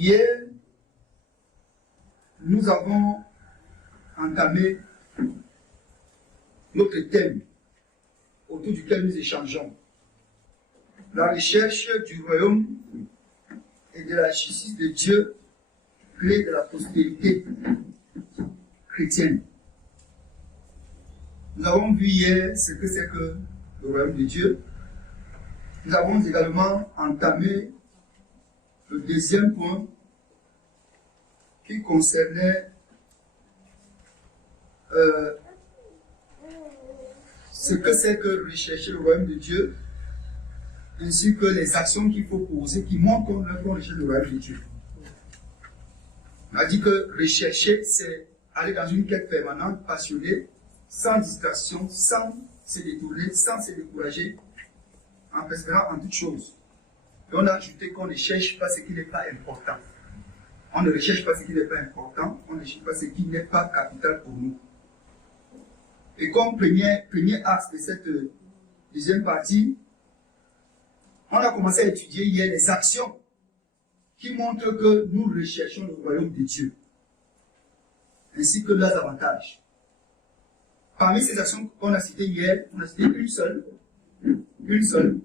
Hier, nous avons entamé notre thème autour duquel nous échangeons. La recherche du royaume et de la justice de Dieu, clé de la prospérité chrétienne. Nous avons vu hier ce que c'est que le royaume de Dieu. Nous avons également entamé le deuxième point qui concernait ce que c'est que rechercher le royaume de Dieu, ainsi que les actions qu'il faut poser qui montrent qu'on recherche le royaume de Dieu. On a dit que rechercher, c'est aller dans une quête permanente, passionnée, sans distraction, sans se détourner, sans se décourager, en persévérant en toutes choses. Et on a ajouté qu'on ne cherche pas ce qui n'est pas important. On ne recherche pas ce qui n'est pas important, on ne cherche pas ce qui n'est pas capital pour nous. Et comme premier axe de cette deuxième partie, on a commencé à étudier hier les actions qui montrent que nous recherchons le royaume de Dieu, ainsi que leurs avantages. Parmi ces actions qu'on a citées hier, on a cité une seule.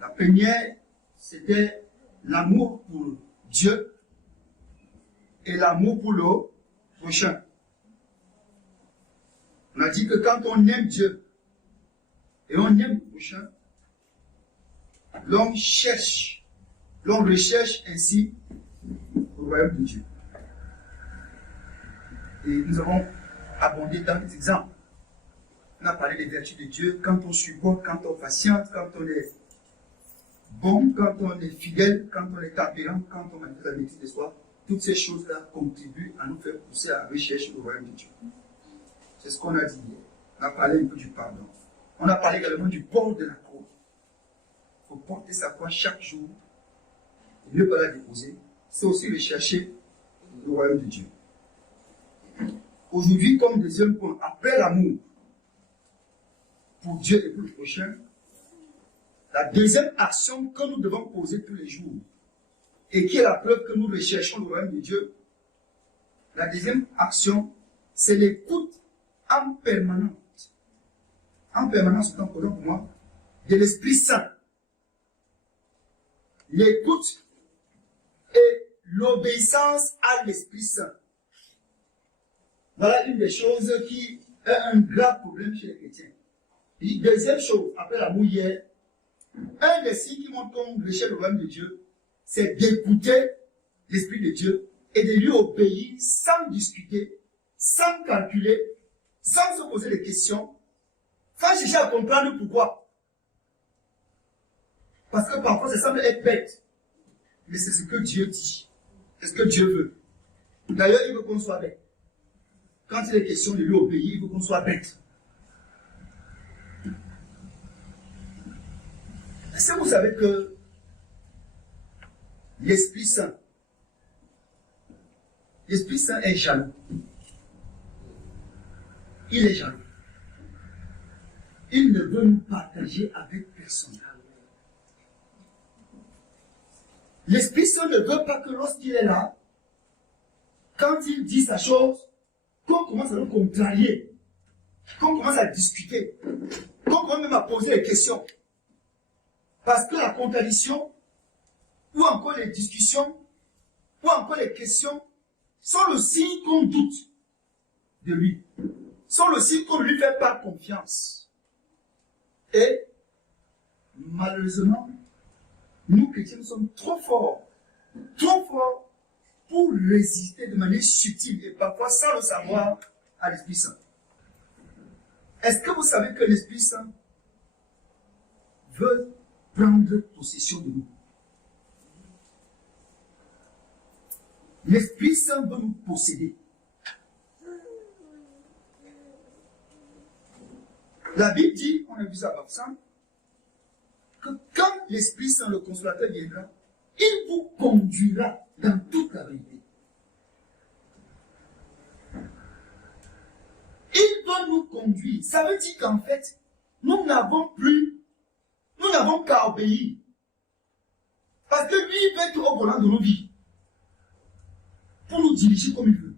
La première, c'était l'amour pour Dieu et l'amour pour le prochain. On a dit que quand on aime Dieu et on aime le prochain, l'on recherche ainsi le royaume de Dieu. Et nous avons abondé dans des exemples. On a parlé des vertus de Dieu, quand on supporte, quand on patiente, quand on est bon, quand on est fidèle, quand on est tempérant, quand on manifeste la maîtrise de soi. Toutes ces choses-là contribuent à nous faire pousser à rechercher le royaume de Dieu. C'est ce qu'on a dit hier. On a parlé un peu du pardon. On a parlé également du port de la croix. Il faut porter sa croix chaque jour et ne pas la déposer. C'est aussi rechercher le royaume de Dieu. Aujourd'hui, comme deuxième point, après l'amour pour Dieu et pour le prochain, la deuxième action que nous devons poser tous les jours et qui est la preuve que nous recherchons le royaume de Dieu, la deuxième action, c'est l'écoute en permanence. En permanence, c'est important pour moi, de l'Esprit Saint. L'écoute et l'obéissance à l'Esprit Saint. Voilà une des choses qui est un grave problème chez les chrétiens. Et deuxième chose, après l'amour hier, un des signes qui montre qu'on recherche le royaume de Dieu, c'est d'écouter l'Esprit de Dieu et de lui obéir sans discuter, sans calculer, sans se poser des questions, sans chercher à comprendre pourquoi. Parce que parfois ça semble être bête, mais c'est ce que Dieu dit, c'est ce que Dieu veut. D'ailleurs, il veut qu'on soit bête. Quand il est question de lui obéir, il veut qu'on soit bête. Est-ce que vous savez que l'Esprit Saint est jaloux? Il est jaloux. Il ne veut nous partager avec personne. L'Esprit Saint ne veut pas que lorsqu'il est là, quand il dit sa chose, qu'on commence à nous contrarier, qu'on commence à discuter, qu'on commence même à poser des questions. Parce que la contradiction, ou encore les discussions, ou encore les questions, sont le signe qu'on doute de lui, sont le signe qu'on ne lui fait pas confiance. Et, malheureusement, nous chrétiens sommes trop forts pour résister de manière subtile et parfois sans le savoir à l'Esprit Saint. Est-ce que vous savez que l'Esprit Saint veut prendre possession de nous? L'Esprit Saint veut nous posséder. La Bible dit, on a vu ça par ça, que quand l'Esprit Saint, le Consolateur, viendra, il vous conduira dans toute la vérité. Il va nous conduire. Ça veut dire qu'en fait, nous n'avons qu'à obéir Parce que lui, il veut être au volant de nos vies. Pour nous diriger comme il veut.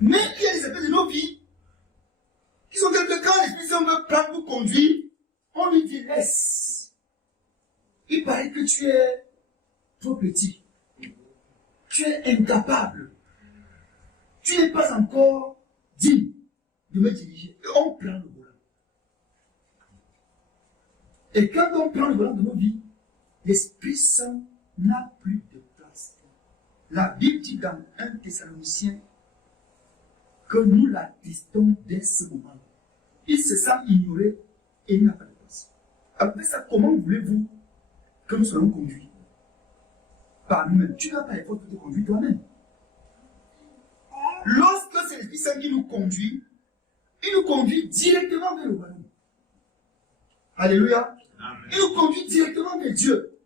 Mais il y a des aspects de nos vies qui sont tels que quand l'Esprit Saint veut prendre pour conduire, on lui dit laisse. Il paraît que tu es trop petit. Tu es incapable. Tu n'es pas encore digne de me diriger. Et on prend le volant. Et quand on prend le volant de nos vies, l'Esprit Saint n'a plus de place. La Bible dit dans 1 Thessaloniciens que nous l'attestons dès ce moment. Il se sent ignoré et il n'a pas de place. Après ça, comment voulez-vous que nous soyons conduits? Par nous-mêmes. Tu n'as pas l'effort de te conduire toi-même. Lorsque c'est l'Esprit Saint qui nous conduit, il nous conduit directement vers le royaume. Alléluia. Amen. Il nous conduit directement vers Dieu.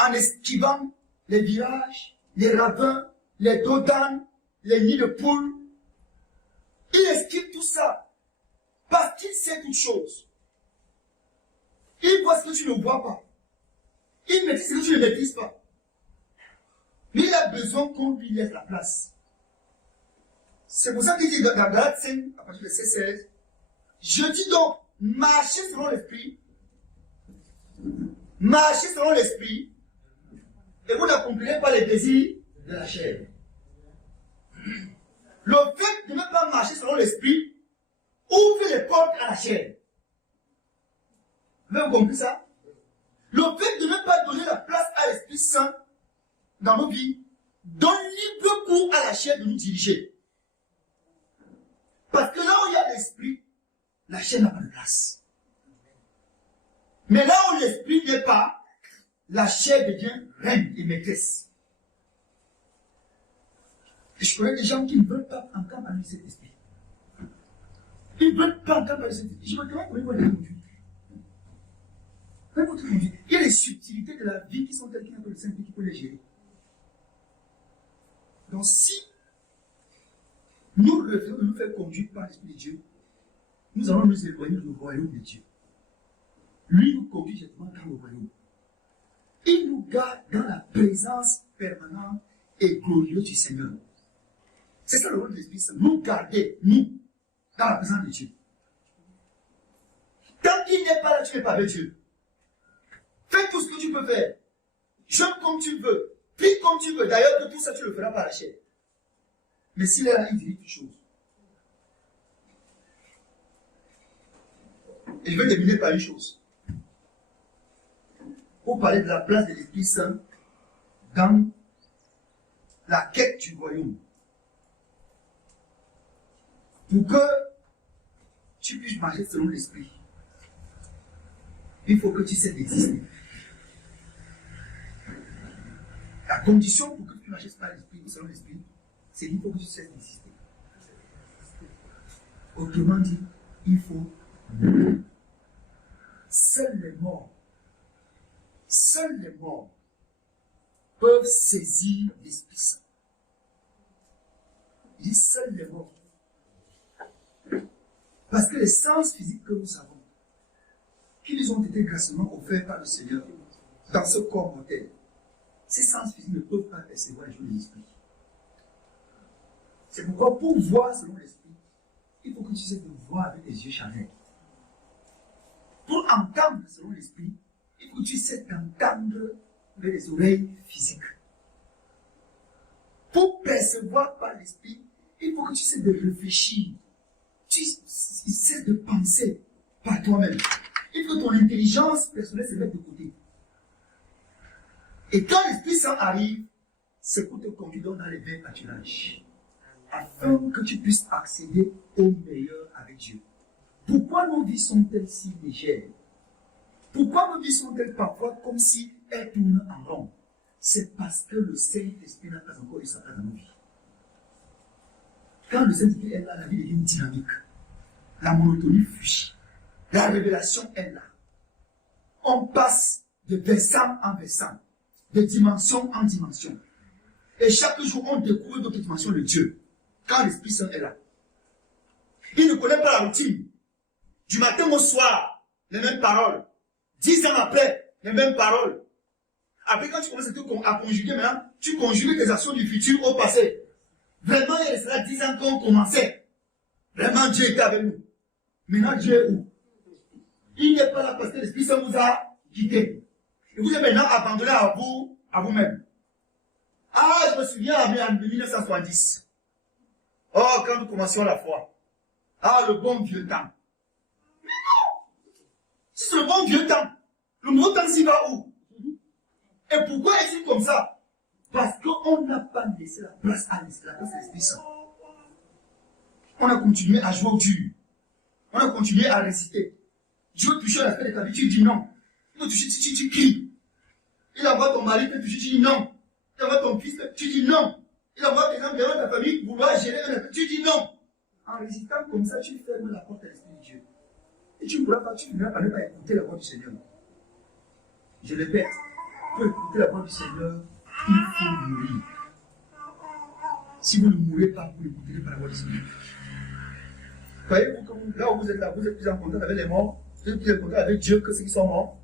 En esquivant les virages, les ravins, les dos d'âne, les nids de poules. Il esquive tout ça. Parce qu'il sait toutes choses. Il voit ce que tu ne vois pas. Il maîtrise ce que tu ne maîtrises pas. Mais il a besoin qu'on lui laisse la place. C'est pour ça qu'il dit dans Galates 5, à partir de 16, je dis donc, marchez selon l'esprit. Marchez selon l'esprit. Et vous n'accomplirez pas les désirs de la chair. Le fait de ne pas marcher selon l'esprit ouvre les portes à la chair. Vous avez compris ça? Le fait de ne pas donner la place à l'Esprit Saint dans nos vies donne libre cours à la chair de nous diriger. Parce que là où il y a l'esprit, la chair n'a pas de place. Mais là où l'esprit n'est pas, la chair devient reine et maîtresse. Et je connais des gens qui ne veulent pas entendre parler de cet esprit. Ils ne veulent pas entendre parler de cet esprit. Je me demande comment ils vont les conduire. Il y a les subtilités de la vie qui sont telles qu'il n'y a pas le Saint-Esprit qui peut les gérer. Donc si nous refusons de nous faire conduire par l'Esprit de Dieu, nous allons nous éloigner du royaume de Dieu. Lui nous conduit directement dans le royaume. Il nous garde dans la présence permanente et glorieuse du Seigneur. C'est ça le rôle de l'Esprit Saint. Nous garder, nous, dans la présence de Dieu. Tant qu'il n'est pas là, tu n'es pas avec Dieu. Fais tout ce que tu peux faire. Jeûne comme tu veux. Prie comme tu veux. D'ailleurs, que tout ça, tu le feras par la chair. Mais s'il est là, il dirige toutes choses. Et je vais terminer par une chose. Pour parler de la place de l'Esprit Saint dans la quête du royaume. Pour que tu puisses marcher selon l'Esprit, il faut que tu cesses d'exister. La condition pour que tu marches par l'Esprit ou selon l'Esprit, c'est qu'il faut que tu cesses d'exister. Autrement dit, il faut mourir. Seuls les morts peuvent saisir l'Esprit Saint. Il dit seuls les morts. Parce que les sens physiques que nous avons, qui nous ont été gracieusement offerts par le Seigneur dans ce corps mortel, ces sens physiques ne peuvent pas percevoir les choses de l'esprit. C'est pourquoi pour voir selon l'esprit, il faut que tu cesses de voir avec les yeux charnels. Pour entendre selon l'esprit, il faut que tu cesses d'entendre avec les oreilles physiques. Pour percevoir par l'esprit, il faut que tu cesses de réfléchir. Tu cesses de penser par toi-même. Il faut que ton intelligence personnelle se mette de côté. Et quand l'Esprit Saint arrive, c'est pour te conduire dans les verts pâturages, afin que tu puisses accéder au meilleur avec Dieu. Pourquoi nos vies sont-elles si légères? Pourquoi nos vies sont-elles parfois comme si elles tournent en rond? C'est parce que le Saint-Esprit n'a pas encore eu sa place dans nos vies. Quand le Saint-Esprit est là, la vie devient dynamique. La monotonie fuit. La révélation est là. On passe de versant en versant, de dimension en dimension. Et chaque jour, on découvre d'autres dimensions de Dieu. Quand l'Esprit Saint est là. Il ne connaît pas la routine. Du matin au soir, les mêmes paroles. 10 ans après, les mêmes paroles. Après, quand tu commences à conjuguer maintenant, tu conjugues tes actions du futur au passé. Vraiment, il restera 10 ans qu'on commençait. Vraiment, Dieu était avec nous. Maintenant, Dieu est où? Il n'est pas là parce que l'Esprit Saint vous a quitté. Et vous êtes maintenant abandonné à vous-même. Ah, je me souviens en 1970. Oh, quand nous commencions la foi. Ah, le bon vieux temps. Mais non! Si c'est le bon vieux temps, le nouveau temps s'y va où? Et pourquoi est-il comme ça? Parce qu'on n'a pas laissé la place à l'Esprit Saint. On a continué à jouer au dur. On a continué à réciter. Dieu touche l'aspect de ta vie, tu dis non. Il va toucher, tu cries. Il envoie ton mari, tu dis non. Il envoie ton fils, tu dis non. Il envoie tes gens dans ta famille, vouloir gérer un tu dis non. En résistant comme ça, tu fermes la porte à l'Esprit de Dieu. Et tu ne pourras pas, tu finiras par ne pas écouter la voix du Seigneur. Je le répète, pour écouter la voix du Seigneur, il faut mourir. Si vous ne mourrez pas, vous n'écouterez pas la voix du Seigneur. Voyez-vous, là où vous êtes là, vous êtes plus en contact avec les morts, vous êtes plus en contact avec Dieu que ceux qui sont morts.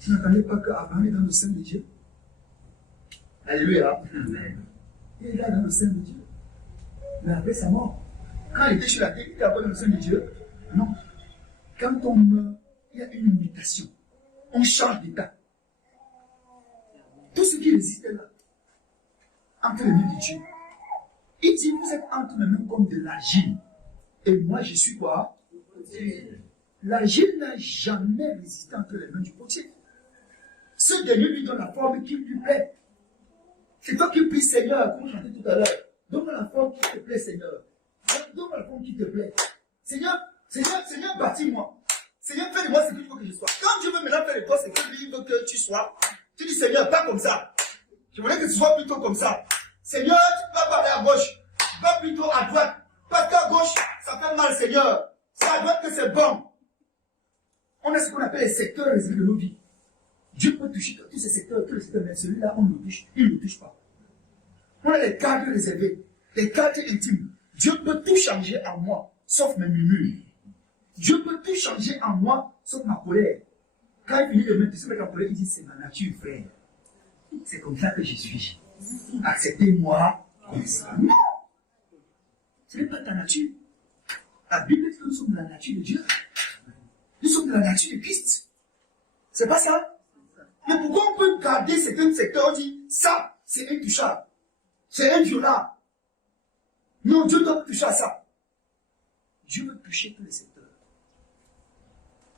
Vous n'entendez pas qu'Abraham est dans le sein de Dieu? Alléluia. Il est là dans le sein de Dieu. Mais après sa mort, quand il était sur la terre, il était encore dans le sein de Dieu. Non. Quand on meurt, il y a une mutation. On change d'état. Tout ce qui résiste est là, entre les mains de Dieu. Il dit, vous êtes entre les mains comme de l'argile. Et moi, je suis quoi? L'argile n'a jamais résisté entre les mains du potier. Ce dernier lui donne la forme qui lui plaît. C'est toi qui pries, Seigneur, comme on chantait tout à l'heure. Donne-moi la forme qui te plaît, Seigneur. Donne-moi la forme qui te plaît. Seigneur, bâtis-moi. Seigneur, fais de moi ce qu'il faut que je sois. Quand Dieu veut maintenant faire de toi ce qu'il veut que tu sois, tu dis, Seigneur, pas comme ça. Je voulais que tu sois plutôt comme ça. Seigneur, tu vas parler à gauche. Va plutôt à droite. Parce qu'à gauche, ça fait mal, Seigneur. C'est à droite que c'est bon. On a ce qu'on appelle les secteurs réservés de nos vies. Dieu peut toucher tous ces secteurs, mais celui-là, on le touche, il ne le touche pas. On a les cadres réservés, les cadres intimes. Dieu peut tout changer en moi, sauf mes murmures. Dieu peut tout changer en moi, sauf ma colère. Quand il finit de se mettre en colère, il dit, c'est ma nature, frère. C'est comme ça que je suis. Acceptez-moi comme ça. Non! Ce n'est pas ta nature. La Bible dit que nous sommes de la nature de Dieu. Nous sommes de la nature de Christ. C'est pas ça? Mais pourquoi on peut garder certains secteurs? On dit, ça, c'est intouchable. C'est inviolable. Non, Dieu doit toucher à ça. Dieu veut toucher tous les secteurs.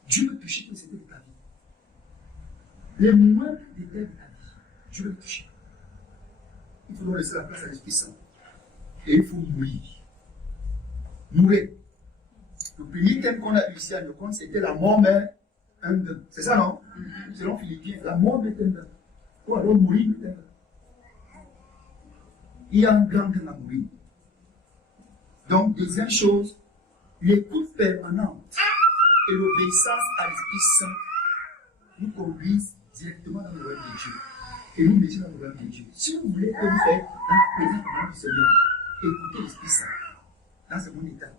Dieu veut toucher tous les secteurs de ta vie. Les moindres détails de ta vie, Dieu veut le toucher. Il faut donc laisser la place à l'Esprit Saint. Et il faut mourir. Mourir. Le premier thème qu'on a eu ici à Nocon, c'était la mort, mais un gain. C'est ça, non? Selon Philippiens, la mort est un gain. Ou alors mourir est un gain. Il y a un grand gain à mourir. Donc, deuxième chose, l'écoute permanente et l'obéissance à l'Esprit Saint nous conduisent directement dans le royaume de Dieu. Et nous mettons dans le royaume de Dieu. Si vous voulez que vous faites dans la présence du Seigneur, écoutez l'Esprit Saint dans ce bon état.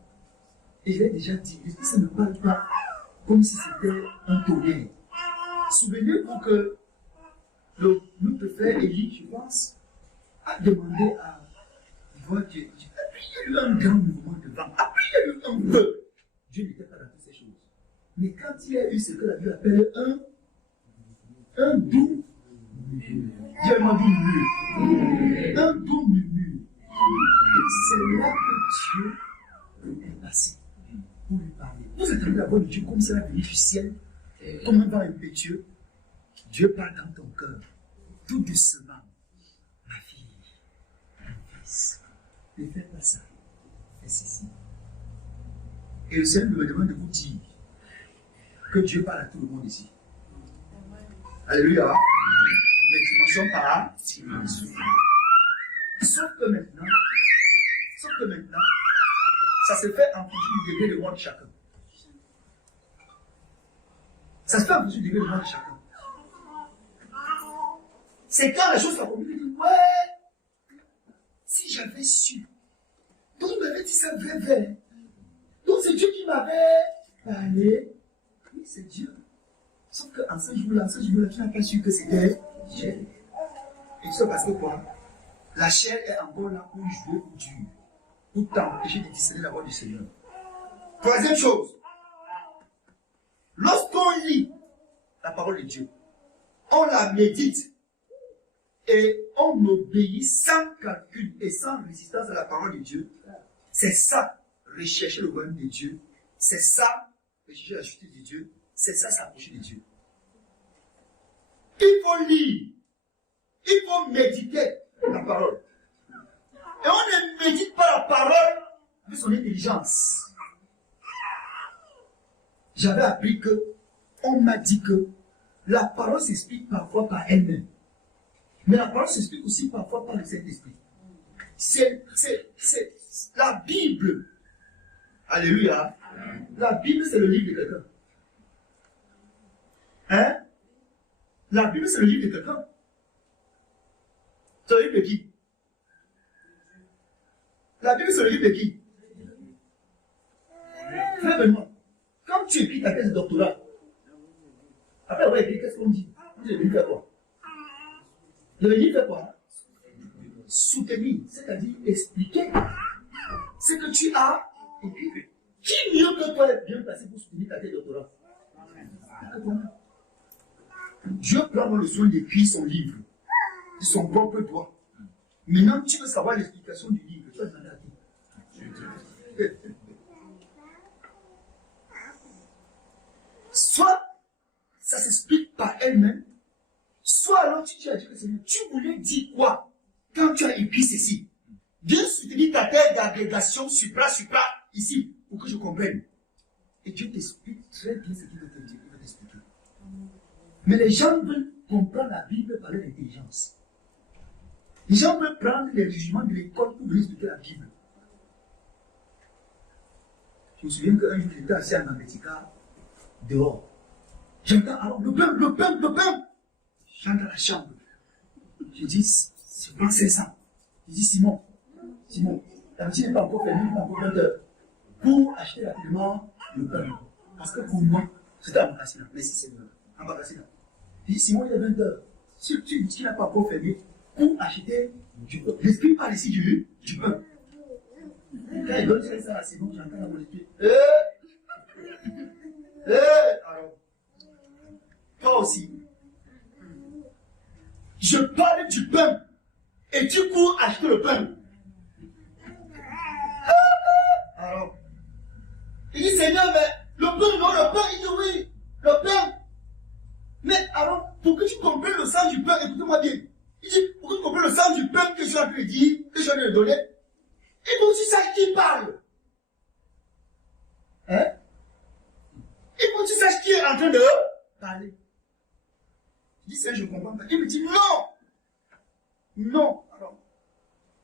Et je l'ai déjà dit, l'Esprit Saint ne parle pas comme si c'était un tonnerre. Souvenez-vous que notre frère Élie, je pense, a demandé à voir Dieu. Après, il y a eu un grand mouvement de vent. Après, il y a eu un feu. Dieu n'était pas dans toutes ces choses. Mais quand il y a eu ce que la Bible appelle un doux murmure. Dieu m'a dit murmure. Un doux murmure. C'est là que Dieu est passé pour lui parler. Vous entendez la voix de Dieu comme si elle venait du ciel, comme un vent impétueux. Dieu parle dans ton cœur, tout doucement. Ma fille, mon fils, ne fais pas ça, fais ceci. Et le Seigneur me demande de vous dire que Dieu parle à tout le monde ici. Alléluia. Mais dimension par dimension. Sauf que maintenant, ça se fait en fonction du degré de moi de chacun. Ça se fait en fonction du degré de moi de chacun. C'est quand la chose s'accomplit, tu dis, ouais, si j'avais su. Donc il m'avait dit ça vrai. Donc c'est Dieu qui m'avait parlé. oui, c'est Dieu. Sauf qu'en ce jour-là, tu n'as pas su que c'était Dieu. Et c'est parce que quoi? La chair est encore là pour jouer au dur, pour t'empêcher de discerner la voix du Seigneur. Troisième chose, lorsqu'on lit la parole de Dieu, on la médite et on obéit sans calcul et sans résistance à la parole de Dieu. C'est ça, rechercher le royaume de Dieu. C'est ça, rechercher la justice de Dieu. C'est ça, s'approcher de Dieu. Il faut lire. Il faut méditer la parole. Et on ne médite pas la parole avec son intelligence. J'avais appris que, on m'a dit que la parole s'explique parfois par elle-même. Mais la parole s'explique aussi parfois par le Saint-Esprit. C'est la Bible. Alléluia. La Bible, c'est le livre de quelqu'un. Hein? La Bible, c'est le livre de quelqu'un. C'est le livre de qui? La Bible, c'est le livre de qui? Frère Benoît, quand tu écris ta thèse de doctorat, après avoir écrit, qu'est-ce qu'on dit? Le livre fait quoi? Le livre fait quoi? Soutenir, c'est-à-dire expliquer ce que tu as écrit. Qui mieux que toi est bien placé pour soutenir ta thèse de doctorat? Dieu prend le soin d'écrire son livre de son propre doigt. Maintenant, tu veux savoir l'explication du livre. Tu vas demander à qui? Soit ça s'explique par elle-même, soit alors tu as dit que Seigneur, tu voulais dire quoi quand tu as écrit ceci? Viens soutenir ta thèse d'agrégation supra ici pour que je comprenne. Et Dieu t'explique très bien ce qu'il veut te dire, il veut t'expliquer. Mais les gens veulent comprendre la Bible par leur intelligence. Les gens veulent prendre les jugements de l'école pour venir expliquer la Bible. Je me souviens qu'un jour, j'étais assis à Nambetika, dehors. J'entends, alors, le pain. J'entre dans la chambre. Je dis, c'est pas 500. Je dis, Simon, la petite n'est pas encore fermée, il n'est pas encore 20 heures. Pour acheter rapidement le pain. Parce que pour moi, c'était à Makassina. Mais si c'est en Makassina. Je dis, Simon, il est 20 heures. Si tu dis qu'il n'a pas encore fermé, pour acheter du pain. L'esprit parle ici du pain. Quand il donne ça à Simon, j'entends dans mon esprit. Alors, toi aussi. Je parle du pain. Et tu cours acheter le pain. Alors, il dit, Seigneur, mais le pain, non, le pain, il dit oui, le pain. Mais alors, pour que tu comprennes le sens du pain, écoutez-moi bien. Il dit, pour que tu comprennes le sens du pain que je viens de lui dire, que je viens de lui donner, il faut que tu saches qui parle. Hein? Il faut que tu saches qui est en train de parler. Je dis, Seigneur, je ne comprends pas. Il me dit, non. Non. Alors,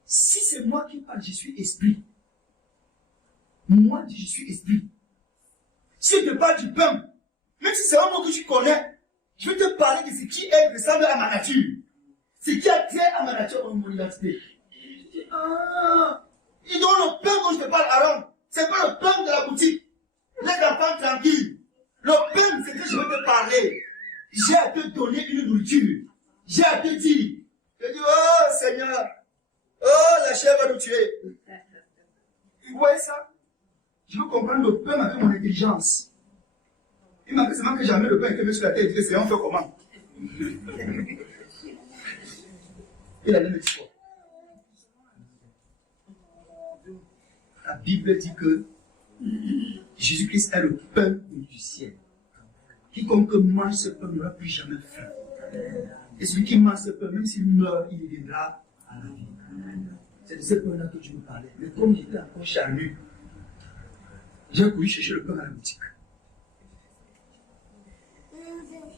si c'est moi qui parle, je suis esprit. Moi, je suis esprit. Si je te parle du pain, même si c'est un mot que tu connais, je vais te parler de ce qui est ressemble à ma nature. Ce qui a trait à ma nature dans mon identité. Ah, et donc le pain dont je te parle, Aaron, c'est pas le pain de la boutique. Les enfants tranquilles. Le pain, c'est que je vais te parler. J'ai à te donner une nourriture. J'ai à te dire. Je dis, oh Seigneur, oh la chair va nous tuer. Vous voyez ça? Je veux comprendre le pain avec mon intelligence. Il manque seulement que jamais le pain que met sur la tête et dit, Seigneur, on fait comment? Et la même histoire. La Bible dit que Jésus-Christ est le pain du ciel. Quiconque mange ce pain n'aura plus jamais faim. Et celui qui mange ce pain, même s'il meurt, il viendra à la vie. C'est de ce pain-là que tu me parlais. Mais comme j'étais encore charnu, j'ai couru chercher le pain à la boutique.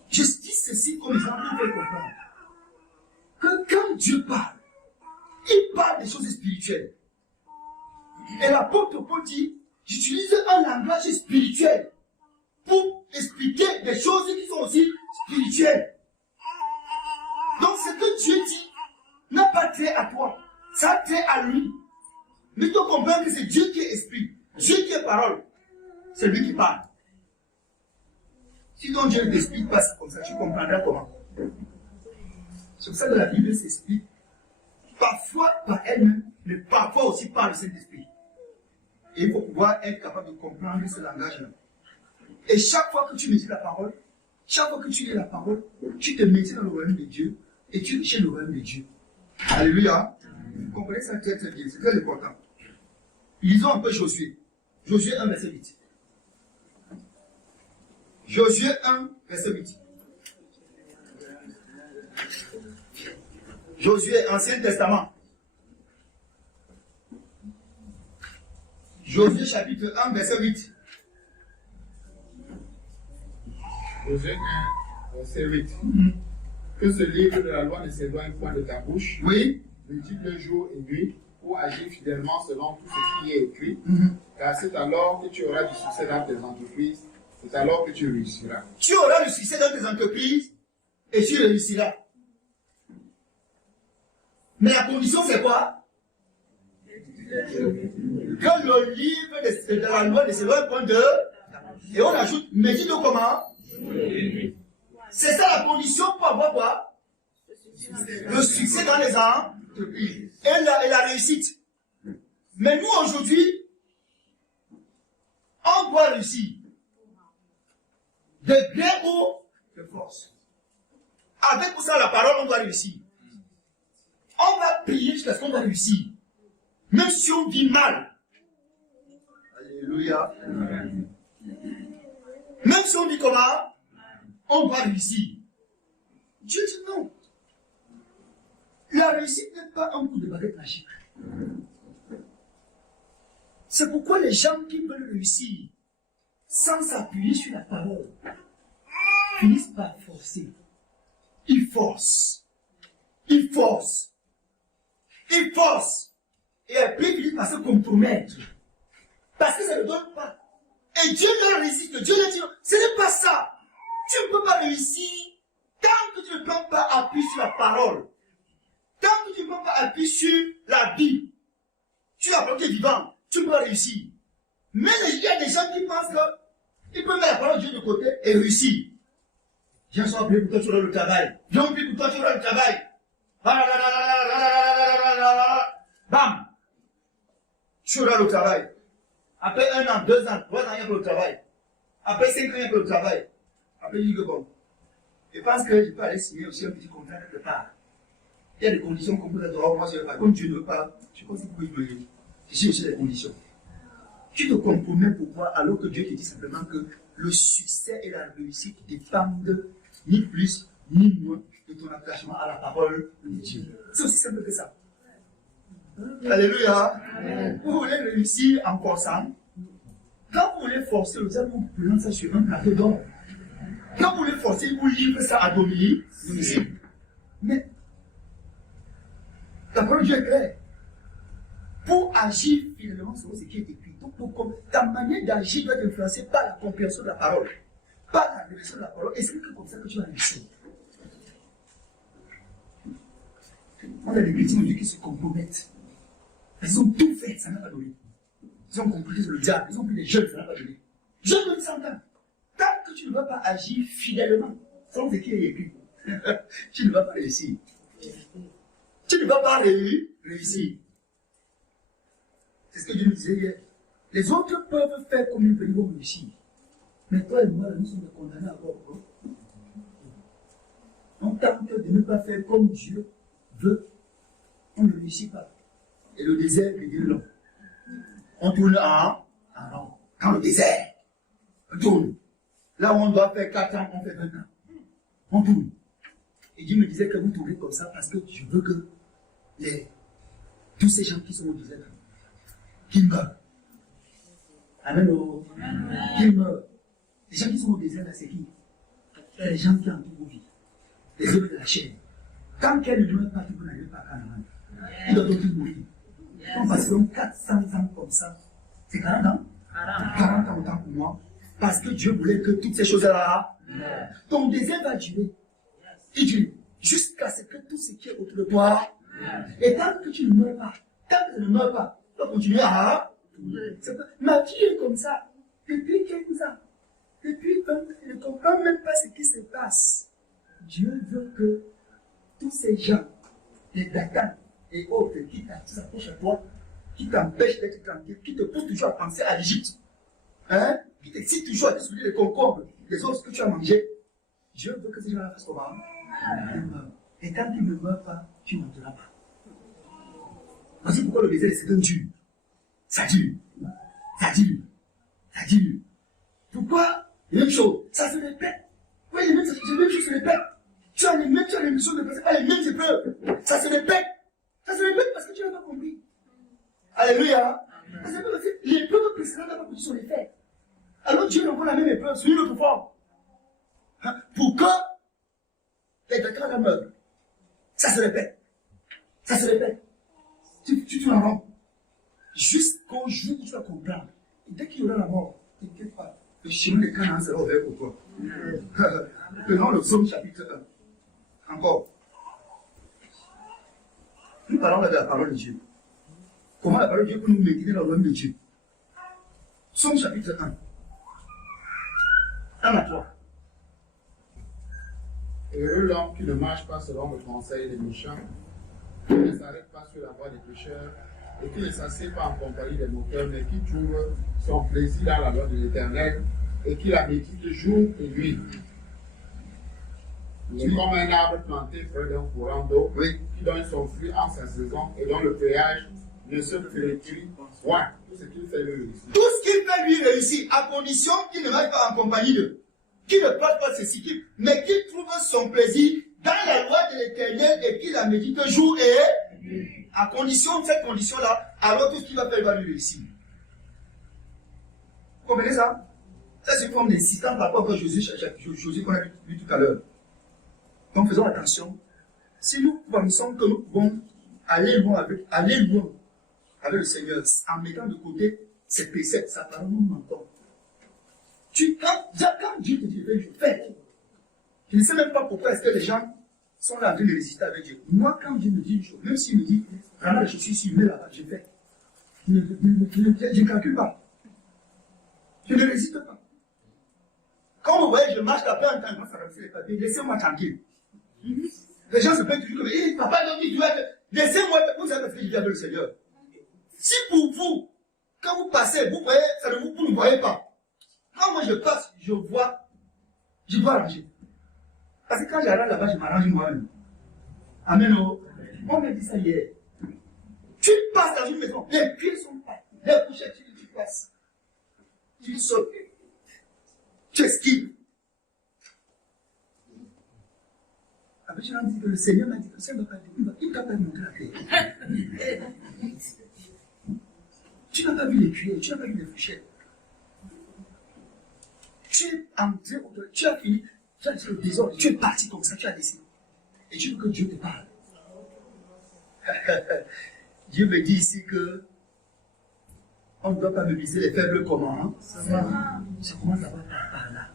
Je dis ceci comme exemple pour faire comprendre que quand Dieu parle, il parle des choses spirituelles. Et l'apôtre Paul dit, j'utilise un langage spirituel pour expliquer des choses qui sont aussi spirituelles. Donc ce que Dieu dit n'a pas trait à toi, ça a trait à lui. Mais tu comprends que c'est Dieu qui est esprit, Dieu qui est parole, c'est lui qui parle. Si ton Dieu ne t'explique pas ça comme ça, tu comprendras comment. C'est pour ça que la Bible s'explique parfois par elle-même, mais parfois aussi par le Saint-Esprit. Et il faut pouvoir être capable de comprendre ce langage-là. Et chaque fois que tu médites la parole, chaque fois que tu lis la parole, tu te mets dans le royaume de Dieu et tu es le royaume de Dieu. Alléluia. Vous comprenez ça très très bien, c'est très important. Lisons un peu Josué. Josué 1, verset 8. Josué 1, verset 8. Josué, Ancien Testament. Josué chapitre 1, verset 8. Josué 1, verset 8. Que ce livre de la loi ne s'éloigne point de ta bouche. Oui. Médite-le jour et nuit pour agir fidèlement selon tout ce qui est écrit. Car c'est alors que tu auras du succès dans tes entreprises. C'est alors que tu réussiras. Tu auras du succès dans tes entreprises et tu réussiras. Mais la condition c'est quoi? Que le livre de la loi ne s'éloigne point de... Et on ajoute, médite-le comment? C'est ça la condition pour avoir quoi? Le succès dans les entreprises. Et la réussite. Mais nous aujourd'hui, on doit réussir. De gré ou de force. Avec pour ça la parole, on doit réussir. On va prier jusqu'à ce qu'on va réussir. Même si on vit mal. Alléluia. Même si on dit comment, on doit réussir. Dieu dit non. La réussite n'est pas un coup de baguette magique. C'est pourquoi les gens qui veulent réussir sans s'appuyer sur la parole finissent par forcer. Ils forcent. Ils forcent. Ils forcent. Et après, ils finissent par se compromettre. Parce que ça ne donne pas. Et Dieu leur résiste. Dieu leur dit, ce n'est pas ça. Tu ne peux pas réussir tant que tu ne prends pas appui sur la parole. Tant que tu ne prends pas appui sur la vie. Tu as bloqué vivant. Tu ne peux pas réussir. Mais il y a des gens qui pensent qu'ils peuvent mettre la parole de Dieu de côté et réussir. Viens soir prier pour toi, tu auras le travail. Viens prier pour toi, tu auras le travail. Bam! Tu auras le travail. Après 1 an, 2 ans, 3 ans, il y a le travail. Après 5 ans, il y a le travail. Après, il dit que bon. Je pense que je peux aller signer aussi un petit contrat quelque part. Il y a des conditions qu'on peut avoir. Moi, je ne veux pas. Comme Dieu ne veut pas, je pense qu'il faut y venir. J'ai aussi des conditions. Tu te compromets pourquoi alors que Dieu te dit simplement que le succès et la réussite dépendent ni plus ni moins de ton attachement à la parole de Dieu. C'est aussi simple que ça. Alléluia. Vous voulez réussir en forçant. Quand vous voulez forcer, le diable vous présente ça sur un plateau d'or. Quand vous voulez forcer, il vous livre ça à domicile. Mais la parole de Dieu est claire. Pour agir finalement selon ce qui est écrit. Donc, ta manière d'agir doit être influencée par la compréhension de la parole, par la révélation de la parole. Et c'est comme ça que tu vas réussir. On a des chrétiens qui se compromettent. Ils ont tout fait, ça n'a pas donné. Ils ont compris le diable, ils ont pris les jeunes, ça n'a pas donné. Jeunes de 100 ans. Tant que tu ne vas pas agir fidèlement, selon ce qui est écrit, tu ne vas pas réussir. Tu ne vas pas réussir. C'est ce que Dieu nous disait hier. Les autres peuvent faire comme ils veulent, ils vont réussir. Mais toi et moi, nous sommes condamnés à mort. On tente de ne pas faire comme Dieu veut. On ne réussit pas. Et le désert est long. On tourne en rond. Quand le désert tourne, là où on doit faire 4 ans, on fait 20 ans. On tourne. Et Dieu me disait que vous tournez comme ça parce que je veux que tous ces gens qui sont au désert, qu'ils meurent. Amen. Qu'ils meurent. Les gens qui sont au désert, là, c'est qui? C'est les gens qui entourent vos vies. Les œuvres de la chair. Tant qu'elles ne meurent pas, tu peux n'arriver pas à Canaan. Ils doivent tous mourir. On passe donc 400 ans comme ça. C'est 40 ans? 40 ans autant pour moi. Parce que Dieu voulait que toutes ces choses-là, ton désert va durer. Il dure jusqu'à ce que tout ce qui est autour de toi, et tant que tu ne meurs pas, tant que tu ne meurs pas, tu vas continuer à. Ma vie est comme ça depuis quelques ans. Et puis, il ne comprend même pas ce qui se passe. Dieu veut que tous ces gens, les Dathan et autres, qui s'approchent à toi, qui t'empêchent d'être tranquille, qui te poussent toujours à penser à l'Égypte, hein, qui t'excitent toujours à te soulever les concombres, les os que tu as mangés, Dieu veut que ces gens-là fassent comment? Ils meurent. Et tant qu'ils ne meurent pas, tu ne monteras pas. Voici pourquoi le désert, c'est un dur. Ça dure. Ça dure. Ça dure. Pourquoi? Les mêmes choses. Ça se répète. Oui, les mêmes choses se répètent. Tu as les mêmes choses de passer par les mêmes épreuves. Ça se répète. Ça se répète parce que tu n'as pas compris. Alléluia. Parce que l'épreuve précédente n'a pas produit son effet. Alors Dieu envoie la même épreuve sur une autre forme. Hein? Pour que les Dakar meurent. Ça se répète. Ça se répète. Tu en rends. Jusqu'au jour où tu vas comprendre. Et dès qu'il y aura la mort, t'inquiète pas. Le chemin des Canaan sera ouvert pour toi. Prenons le psaume chapitre 1. Encore. Nous parlons de la parole de Dieu. Comment la parole de Dieu peut nous méditer dans le royaume de Dieu? Psaume chapitre 1. 1 à 3. Heureux l'homme qui ne marche pas selon le conseil des méchants, qui ne s'arrête pas sur la voie des pécheurs, et qui ne s'assied pas en compagnie des moqueurs, mais qui trouve son plaisir dans la loi de l'Éternel, et qui la médite jour et nuit. Il est comme un arbre planté près d'un courant d'eau, qui donne son fruit en sa saison, et dont le feuillage ne se flétrit point. Tout ce qu'il fait lui réussit. Tout ce qu'il fait lui réussit, à condition qu'il ne marche pas en compagnie d'eux. Qu'il ne passe pas ses cycles, mais qu'il trouve son plaisir dans la loi de l'Éternel et qu'il la médite jour et nuit. À condition, cette condition-là, alors tout ce qu'il va faire va lui réussir. Vous comprenez ça? Ça, c'est une forme d'insistance par rapport à Josué qu'on a vu tout à l'heure. Donc faisons attention. Si nous pensons que nous pouvons aller loin avec le Seigneur, en mettant de côté ses préceptes, sa parole, nous mentons. Quand Dieu te dit, je fais. Je ne sais même pas pourquoi est-ce que les gens sont là en train de résister avec Dieu. Moi, quand Dieu me dit une chose, même s'il me dit, vraiment, je suis ici, mais là-bas, je fais. Je ne calcule pas. Je ne résiste pas. Quand vous voyez, je marche après un temps, je commence à ramasser les papiers, laissez-moi tranquille. Les gens se plaignent toujours comme, hey, papa, non, tu dois être. Laissez-moi, vous savez parce que je vis avec le Seigneur. Si pour vous, quand vous passez, vous voyez, vous ne voyez pas. Quand moi je passe, je vois arranger. Parce que quand j'arrive là-bas, je m'arrange moi-même. Amen. On m'a dit ça hier. Tu passes dans une maison, les pieds sont pas, les couchettes, tu passes. Tu sautes. Tu esquives. Après, je leur dis que le Seigneur m'a dit que ça ne va pas dire. Il ne t'a pas montré la clé. Tu n'as pas vu les cuillères, tu n'as pas vu les fourchettes. Tu es entré, tu as fini, tu as dit le désordre, tu es parti comme ça, tu as décidé. Et tu veux que Dieu te parle. Dieu me dit ici que on ne doit pas mépriser les faibles comment. Ça commence d'abord par là.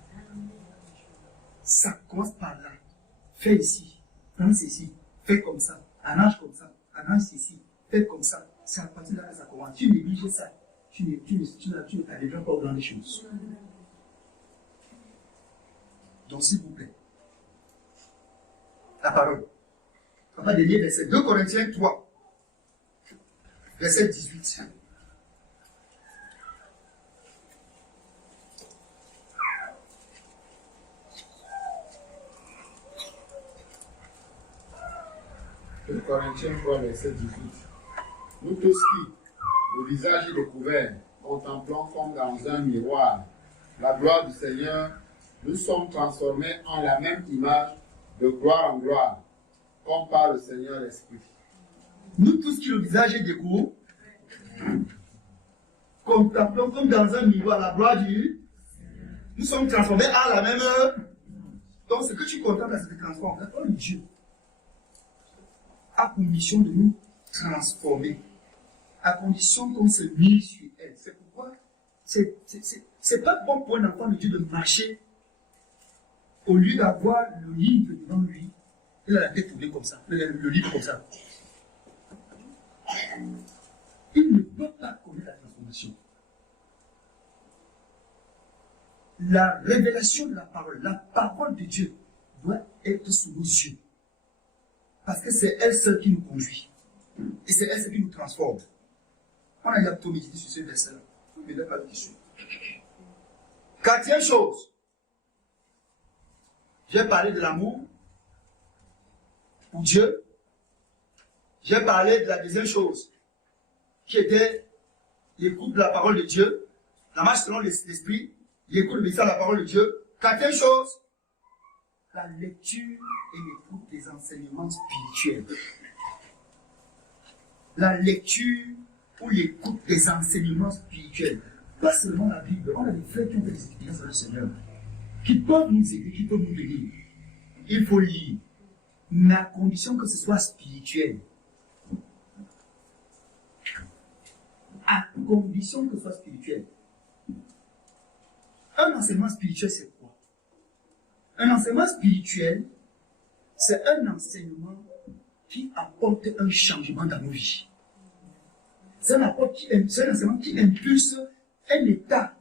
Ça commence par là. Fais ici, prends ceci, fais comme ça, arrange ceci, fais comme ça. C'est à partir de là que ça commence. Tu négliges ça. Tu ne t'arriveras pas aux grandes choses. Donc, s'il vous plaît, la parole. On va lire verset 2 Corinthiens 3, verset 18. De Corinthiens 3, verset 18. Nous tous qui, le visage découvert, contemplons comme dans un miroir la gloire du Seigneur, nous sommes transformés en la même image de gloire en gloire, comme par le Seigneur l'Esprit. Nous tous qui le visage découvert, contemplons comme dans un miroir la gloire du. Nous sommes transformés en la même. Donc ce que tu contemples, ça te transforme. D'accord, Dieu a pour mission de nous transformer, à condition qu'on se lie sur elle. C'est pourquoi c'est pas bon pour un enfant de Dieu de marcher au lieu d'avoir le livre devant lui. Il a la tête tournée comme ça, le livre comme ça. Il ne peut pas connaître la transformation. la révélation de la parole de Dieu doit être sous nos yeux. Parce que c'est elle seule qui nous conduit. Et c'est elle seule qui nous transforme. On a déjà tout médité sur ce verset-là. Mais il n'y a pas de question. Quatrième chose. J'ai parlé de l'amour pour Dieu. J'ai parlé de la deuxième chose, qui était l'écoute de la parole de Dieu, la marche selon l'esprit, l'écoute de la parole de Dieu. Quatrième chose, la lecture et l'écoute des enseignements spirituels. La lecture ou l'écoute des enseignements spirituels. Pas seulement la Bible, on a des frères qui ont fait des expériences avec le Seigneur, qui peuvent nous aider, qui peuvent nous bénir. Il faut lire, mais à condition que ce soit spirituel. À condition que ce soit spirituel. Un enseignement spirituel, c'est quoi? Un enseignement spirituel, c'est un enseignement qui apporte un changement dans nos vies. C'est un enseignement qui impulse un état,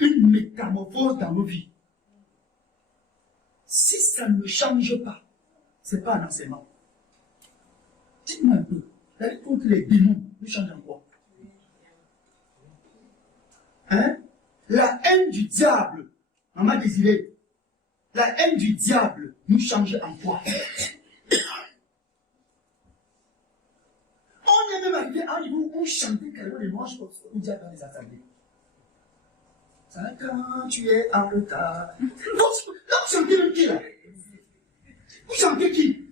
une métamorphose dans nos vies. Si ça ne change pas, ce n'est pas un enseignement. Dites-moi un peu, la lutte contre les démons nous change en quoi? Hein? La haine du diable, maman désirée, la haine du diable nous change en quoi? On est même arrivé à un niveau où on chantait carrément les louanges pour le diable dans les assemblées. Satan, tu es en retard. Là, vous chantez même qui là? Vous chantez qui?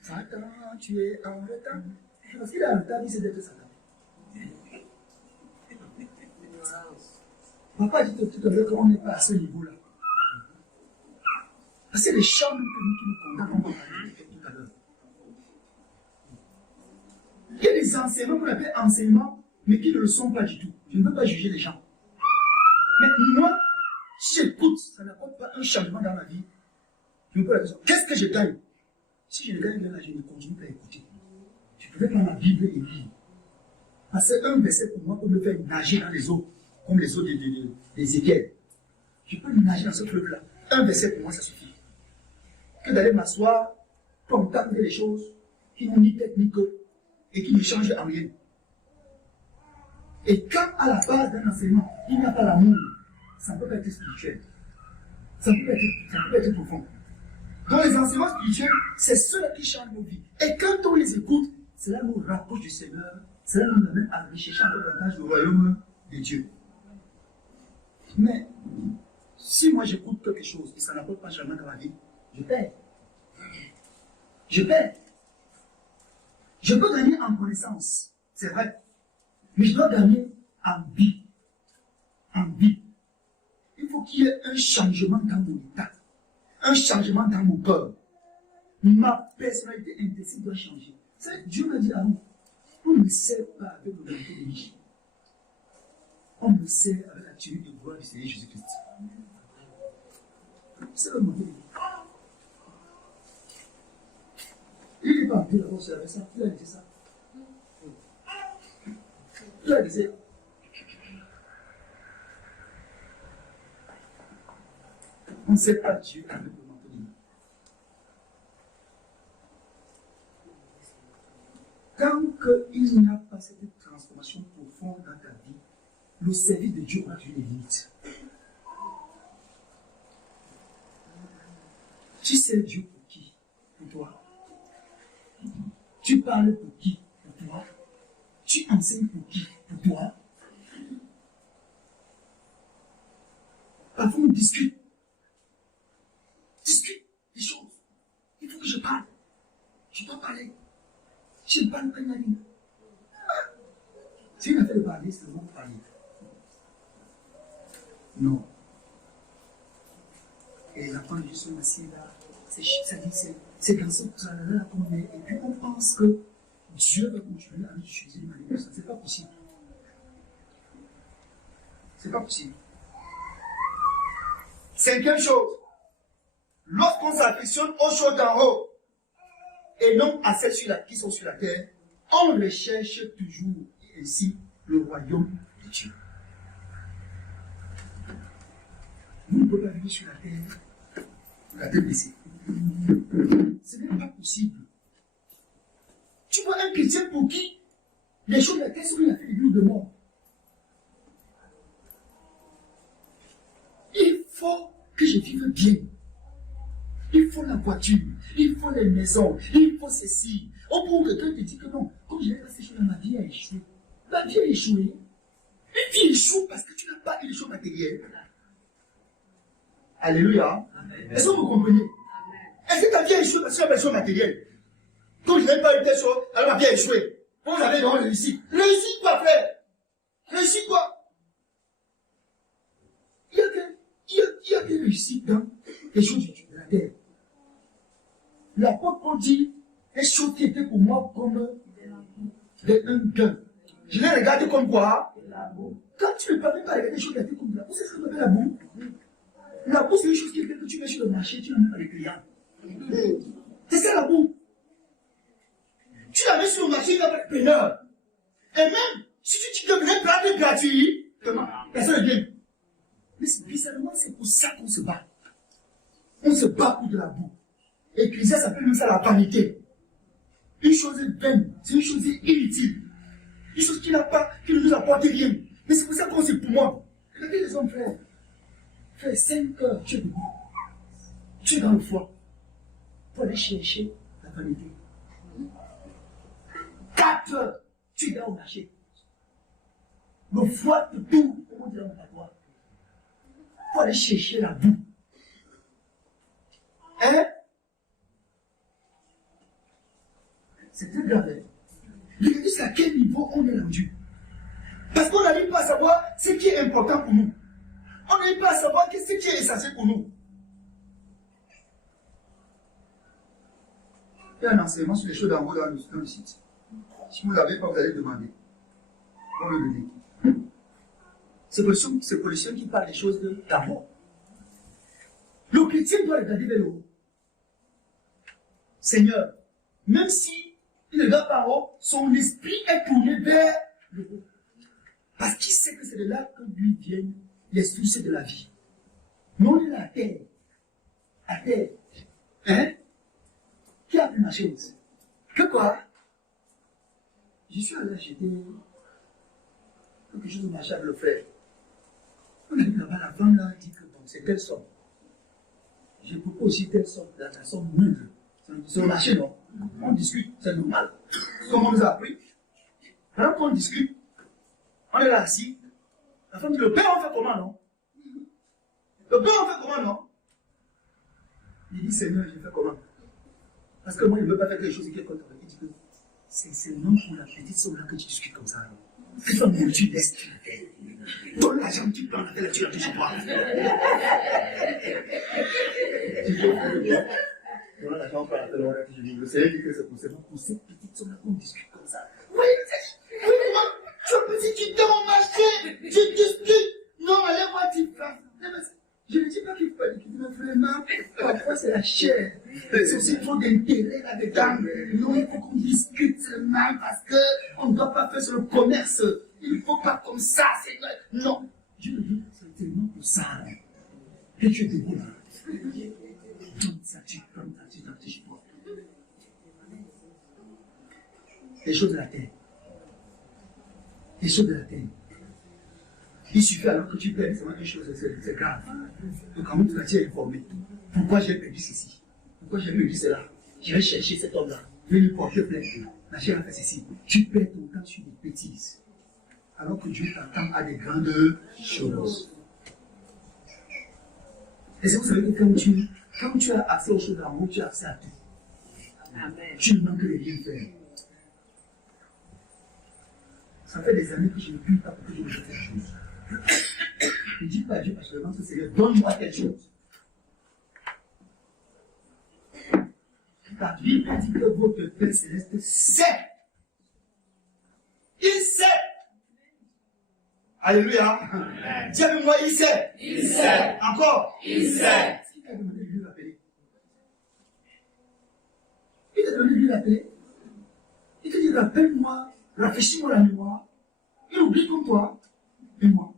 Satan, tu es en retard. Parce qu'il est en retard, il sait d'être Satan. Papa dit tout à l'heure qu'on n'est pas à ce niveau-là. Parce que les chants même qui nous condamnent, on va parler tout à l'heure. Il y a des enseignements qu'on appelle enseignements, mais qui ne le sont pas du tout. Je ne veux pas juger les gens. Mais moi, si j'écoute, ça n'apporte pas un changement dans ma vie. Je me pose la question, qu'est-ce que je gagne? Si je ne gagne rien, je ne continue pas à écouter. Je pouvais prendre ma Bible et lire. Parce qu'un verset pour moi peut me faire nager dans les eaux, comme les eaux d'Ézéchiel. Je peux nager dans ce fleuve-là. Un verset pour moi, ça suffit. Que d'aller m'asseoir, pour entendre des choses qui n'ont ni tête ni queue et qui ne changent en rien. Et quand à la base d'un enseignement, il n'y a pas l'amour, ça ne peut pas être spirituel. Ça ne peut pas être profond. Donc les enseignements spirituels, c'est ceux-là qui changent nos vies. Et quand on les écoute, cela nous rapproche du Seigneur, cela nous amène à rechercher encore davantage le royaume de Dieu. Mais si moi j'écoute quelque chose et ça n'apporte pas changement dans ma vie, je perds. Je perds. Je peux gagner en connaissance, c'est vrai. Mais je dois gagner en vie. En vie. Il faut qu'il y ait un changement dans mon état. Un changement dans mon cœur. Ma personnalité intérieure doit changer. Dieu m'a dit à nous, on ne sert pas avec le manteau de vie. On me sert avec la tunique de gloire du Seigneur Jésus-Christ. C'est le manteau de vie. Il n'est pas appelé d'abord sur la ça. Il a dit ça. Il a dit on ne sait pas Dieu avec le manteau de vie. Tant qu'il n'y a pas cette transformation profonde dans ta vie, le service de Dieu aura des limites. Tu sais Dieu pour qui? Pour toi. Tu parles pour qui? Pour toi. Tu enseignes pour qui? Pour toi. Parfois on discute. Discute des choses. Il faut que je parle. Je dois parler. Je ne parle pas une ligne. C'est une affaire de parler, c'est vraiment parler. Non. Et les enfants juste sont assis là. C'est dans ce travail-là qu'on est. Et puis on pense que Dieu va continuer à nous utiliser de manière comme ça. C'est pas possible. C'est pas possible. Cinquième chose. Lorsqu'on s'affectionne aux choses d'en haut et non à celles qui sont sur la terre, on recherche toujours ainsi le royaume de Dieu. vous ne pouvez pas vivre sur la terre baissée. Ce n'est pas possible. Tu vois un chrétien pour qui les choses de la terre sont une affaire de vie ou de mort. Il faut que je vive bien. Il faut la voiture, il faut les maisons, il faut ceci. Au point où quelqu'un te dit que non, comme je n'ai pas ces choses-là, ma vie a échoué. Ma vie a échoué. Une vie échoue parce que tu n'as pas eu les choses matérielles. Alléluia. Est-ce que vous comprenez? Est-ce que ta vie a échoué parce que tu n'as pas les choses matérielles? Comme je n'ai pas eu telle chose, alors ma vie a échoué. Vous avez donc réussi. Réussi quoi, frère? Réussi quoi? Il y a des réussites dans les choses de la terre. L'apôtre Paul dit les choses qui étaient pour moi comme un gain. Je les regardé comme quoi? Quand tu ne peux même pas regarder les choses qui étaient comme de la boue, c'est ce qu'on appelle la boue. La boue, c'est une chose que tu mets sur le marché, tu l'amènes à les clients. C'est ça la boue. Tu la mets sur le marché, il n'y a pas de preneur. Et même, si tu dis que venez prendre gratuit, comment? Personne ne vient. Mais bizarrement, c'est pour ça qu'on se bat. On se bat pour de la boue. Et puis ça s'appelle même ça la vanité. Une chose vaine, c'est une chose inutile. Une chose qui ne nous apporte rien. Mais c'est pour ça qu'on se poumonne. Regardez les hommes, frère. Frère, 5 heures, tu es debout. Tu es dans le foie. Pour aller chercher la vanité. 4 heures, tu es dans le marché. Le foie te tourne, comment dire dans ta voix. Pour aller chercher la boue. Hein? C'est très grave. Regardez jusqu'à quel niveau on est rendu. Parce qu'on n'arrive pas à savoir ce qui est important pour nous. On n'arrive pas à savoir ce qui est essentiel pour nous. Il y a un enseignement sur les choses d'en haut dans le site. Si vous ne l'avez pas, vous allez demander. On le donner. C'est Colossiens qui parle des choses d'abord. Le chrétien doit regarder vers le haut. Seigneur, même si il regarde par haut, son esprit est tourné vers le haut. Parce qu'il sait que c'est de là que lui viennent les sources de la vie. Mais on est là à terre. À terre. Hein? Qui a pris ma chose? Que quoi? Je suis allé acheter quelque chose de marché avec le frère. On arrive là-bas, la femme là dit que bon, c'est telle somme. Je propose aussi telle somme, la somme moindre. C'est le marché, non? On discute, c'est normal. Comme on nous a appris. Pendant qu'on discute, on est là assis. La femme dit, le père on fait comment, non? Le père on fait comment, non? Il dit, Seigneur, je fais comment? Parce que moi, il ne veut pas faire quelque chose qui est contre. Il dit que c'est seulement pour la petite somme là que tu discutes comme ça. Que tu vas mourir, tu laisses. Donne l'argent, tu prends la tête, tu la touches chez toi. Donne l'argent, prends la tête, je dis, le Seigneur dit que c'est pour cette petite somme là qu'on discute comme ça. Oui, tu me dis, tu t'es marché, tu discutes. Non, allez voir, tu fais. Je ne dis pas qu'il faut pas discuter, mais vraiment, parfois c'est la chair. C'est aussi trop d'intérêt là-dedans. Non, il faut qu'on discute seulement parce qu'on ne doit pas faire sur le commerce. Il ne faut pas comme ça. Non. Je le dis, c'est tellement pour ça. Que tu es debout là. Comme ça, tu chez toi. Les choses de la terre. Les choses de la terre. Il suffit alors que tu perds seulement une chose, c'est grave. Donc, comment tu vas-tu informer? Pourquoi j'ai perdu ceci? Pourquoi j'ai perdu cela? Je vais chercher cet homme-là. Je vais lui porter plainte. La chair a fait ceci. Tu perds ton temps sur des bêtises. Alors que Dieu t'attend à des grandes choses. Et c'est vous savez que quand tu as accès aux choses de l'amour, tu as accès à tout. Amen. Tu ne manques de rien faire. Ça fait des années que je ne prie pas pour que je me fasse quelque chose. Je ne dis pas à Dieu parce que je demande au Seigneur, donne-moi quelque chose. La Bible dit que votre Père Céleste sait. Il sait. Alléluia. Dis avec moi, il sait. Il sait. Encore. Il sait. Il t'a demandé de lui l'appeler. Il t'a demandé de lui l'appeler. Il t'a dit, rappelle-moi, rafraîchis-moi la mémoire. Il oublie comme toi et moi.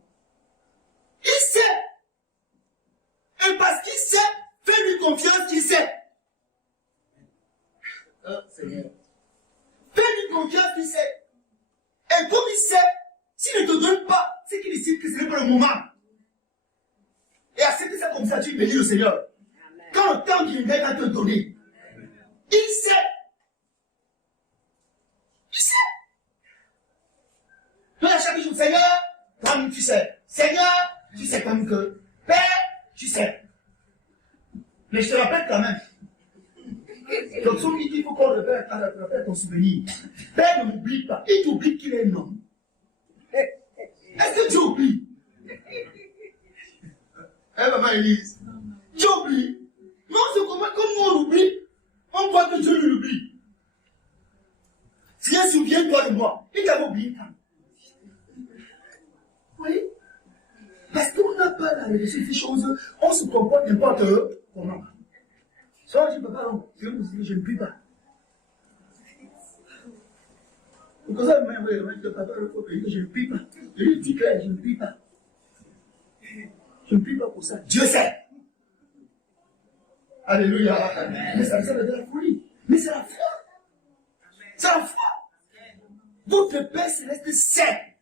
Il sait. Et parce qu'il sait, fais-lui confiance qu'il sait. Seigneur. Fais-lui confiance qu'il sait. Et comme il sait, s'il ne te donne pas, c'est qu'il décide que ce n'est pas le moment. Et accepte ça comme ça, tu bénis le Seigneur. Quand le temps viendra, il va te donner. Il sait. Il sait. Donc à chaque jour, Seigneur, comme tu sais. Seigneur, tu sais comme que. Père, tu sais. Mais je te rappelle quand même. Donc, son dit qu'il faut qu'on rappelle ton souvenir. Père ne m'oublie pas. Il t'oublie qu'il est un homme. Est-ce que tu oublies? Maman Élise, tu oublies? Non, c'est comme nous on oublie. On croit que Dieu nous l'oublie. Seigneur, souviens-toi de moi. Il t'avait oublié quand? Oui? Parce qu'on n'a pas la réflexion de ces choses, on se comporte n'importe comment. Soit je ne peux pas, je ne puis pas. Comme ça, le papa, je ne puis pas. Je lui dis que je ne puis pas. Je ne puis pas pour ça. Dieu sait. Alléluia. Mais ça ressemble à la folie. Mais c'est la foi. C'est la foi. Votre Père Céleste sait.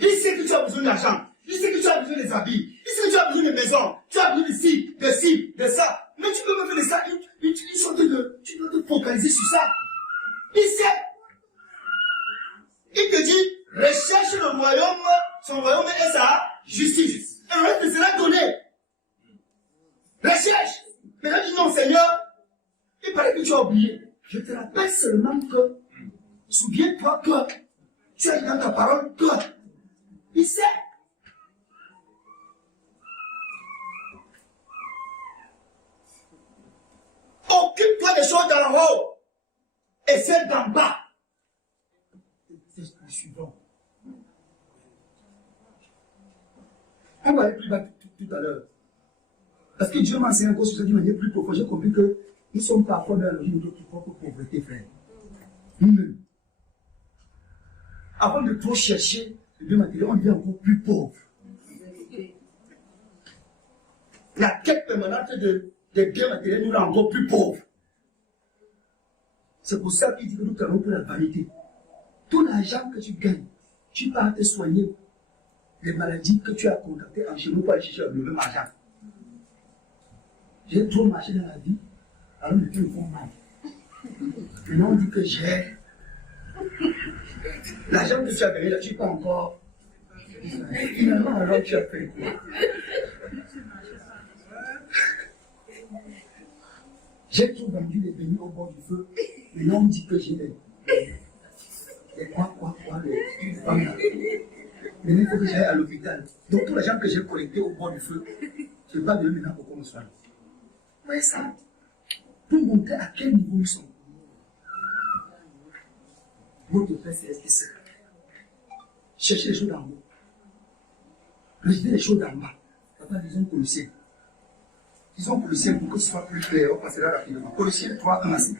Il sait que tu as besoin d'argent. Il sait que tu as besoin des habits. Il sait que tu as besoin de maisons. Tu as besoin de ci, de ça. Mais tu peux pas faire de ça. Tu dois te focaliser sur ça. Il sait. Il te dit, recherche le royaume, son royaume et sa justice. Et le reste sera donné. Recherche. Mais là, dis non, Seigneur. Il paraît que tu as oublié. Je te rappelle seulement que, souviens-toi que, tu as dit dans ta parole que, il sait. Occupe-toi des choses d'en haut et celles d'en bas. C'est le suivant. On va aller plus bas tout à l'heure. Parce que Dieu m'a enseigné encore sur ça d'une manière plus profonde. J'ai compris que nous sommes parfois dans la logique de notre propre pauvreté, frère. Nous-mêmes. Avant de trop chercher le bien matériel, on devient encore plus pauvre. La quête permanente des biens matériels nous rend encore plus pauvres. C'est pour ça qu'il dit que nous travaillons pour la vanité. Tout l'argent que tu gagnes, tu pars te soigner les maladies que tu as contractées en chez nous pour aller chercher le même argent. J'ai trop marché dans la vie, alors les pieds me font mal. Maintenant on dit que j'ai l'argent que tu as gagné là, tu peux encore. Finalement, alors tu as fait quoi? J'ai tout vendu les bénis au bord du feu. Maintenant, on me dit que j'ai les quoi, les femmes là. Maintenant, il faut que j'aille à l'hôpital. Donc, tout l'argent que j'ai collecté au bord du feu, je ne vais pas donner maintenant pour qu'on me soigne. Vous voyez ça? Pour montrer à quel niveau nous sommes. Votre Père Céleste sait. Cherchez les choses d'en haut. Rejetez les choses d'en bas. Papa, disons Colossiens. Disons Colossiens pour que ce soit plus clair. On passera rapidement. Colossiens 3, 1 à 5.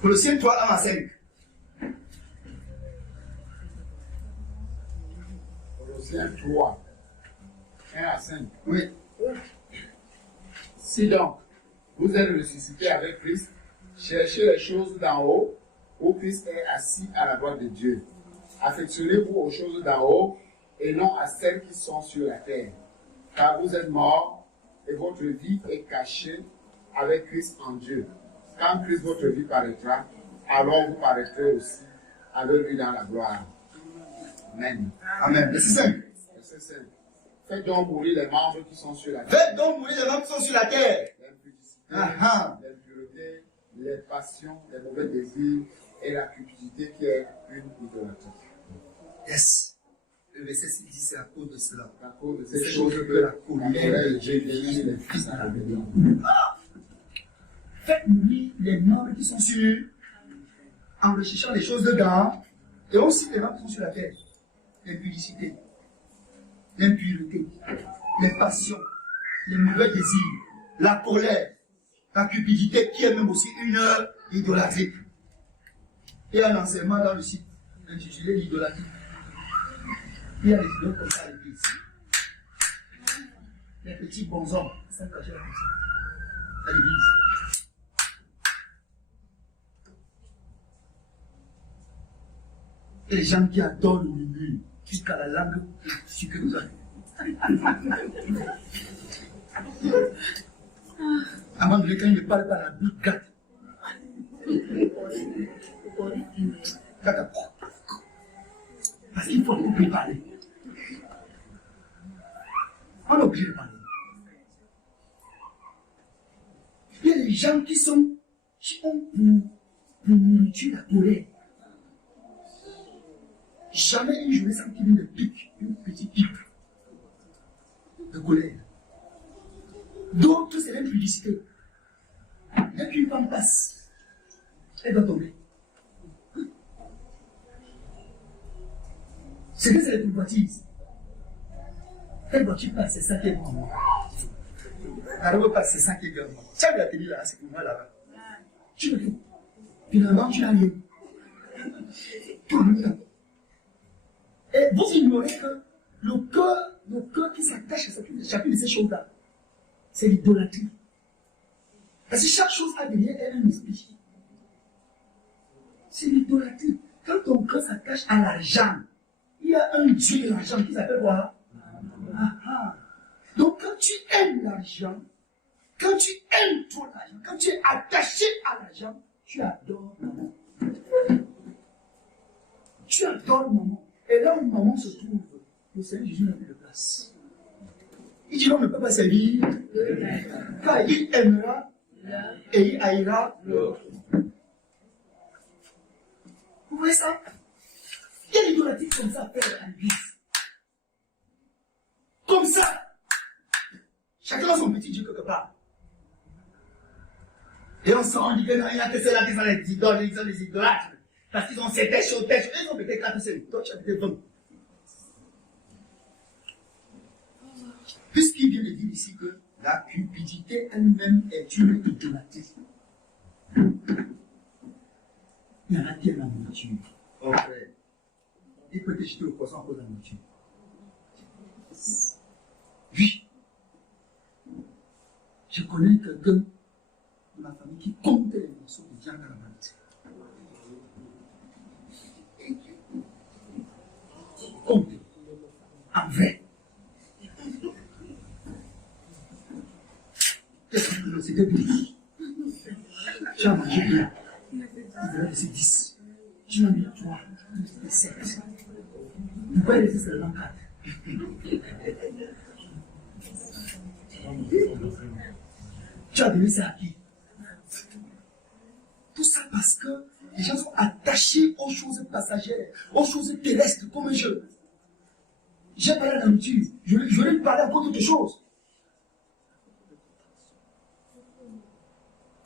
Colossiens 3, 1 à 5. Colossiens 3, 1 à 5. Oui. Si donc, vous êtes ressuscités avec Christ, cherchez les choses d'en haut, où Christ est assis à la droite de Dieu. Affectionnez-vous aux choses d'en haut, et non à celles qui sont sur la terre. Car vous êtes morts, et votre vie est cachée avec Christ en Dieu. Quand Christ, votre vie, paraîtra, alors vous paraîtrez aussi avec lui dans la gloire. Amen. Amen. Verset 5. Verset 5. Faites donc mourir les membres qui sont sur la terre. Faites donc mourir les membres qui sont sur la terre. L'impureté, les passions, les mauvais désirs et la cupidité qui est une idolâtrie. Yes. Le verset 6 dit c'est à cause de cela. À cause de C'est ces choses que que la la colère de Dieu vient les fils à la maison. Faites mourir les membres qui sont sur, en recherchant les choses dedans, et aussi les membres qui sont sur la terre. L'impudicité, l'impureté, les passions, les mauvais désirs, la colère, la cupidité qui est même aussi une idolâtrie. Il y a un enseignement dans le site intitulé l'idolâtrie. Il y a des idoles comme ça à l'église. Les petits bonshommes qui sont cachés comme ça à l'église. Et les gens qui adorent le murmure jusqu'à la langue sur que nous avons. Avant de quand il ne parle pas, la bouche gâte. Parce qu'il faut plus parler. On est obligé de parler. Il y a des gens qui ont pour nourriture la colère. Jamais une journée sans qu'il y ait une pique, une petite pique de colère. D'autres, c'est l'impudicité. Dès qu'une femme passe, elle doit tomber. C'est que c'est les convoitises. Quelle voiture passe, c'est ça qui est bon. La robe passe, c'est ça qui est bon. Tu as vu la télé là, c'est pour moi là-bas. Tu le fais. Finalement, tu n'as rien. Tout le temps. Et vous ignorez que le cœur qui s'attache à chacune de ces choses-là, c'est l'idolâtrie. Parce que chaque chose a derrière elle un esprit. C'est l'idolâtrie. Quand ton cœur s'attache à l'argent, il y a un Dieu de l'argent qui s'appelle quoi? Donc quand tu aimes l'argent, quand tu aimes trop l'argent, quand tu es attaché à l'argent, tu adores maman. Tu adores maman. Et là où maman se trouve, le Seigneur Jésus n'a plus de place. Il dit non, on ne peut pas servir, car il aimera et il haïra l'autre. Vous voyez ça? Il y a l'idolâtrie comme ça à faire à l'église. Comme ça. Chacun a son petit Dieu quelque part. Et on se rend dit que non, il y a que ceux-là qui sont les idoles, ils sont les idolâtres. Parce qu'ils ont ces choses, ils ont peut-être 4 ou toi tu as peut-être 20. Puisqu'il vient de dire ici que la cupidité elle-même est une idolâtrie. Il y en a qui aiment la nourriture. Oh frère, il peut te jeter au poisson à cause de la nourriture. Oui. Je connais quelqu'un de ma famille qui comptait les morceaux de viande à la menthe. Compte en vrai. C'était 12. Tu as mangé bien. C'est 10. Tu as mis 3. C'est 7. Pourquoi laisser seulement 4? Tu as donné ça à qui? Tout ça parce que les gens sont attachés aux choses passagères, aux choses terrestres, comme un jeu. J'ai parlé de la nourriture. Je vais parler encore d'autre chose.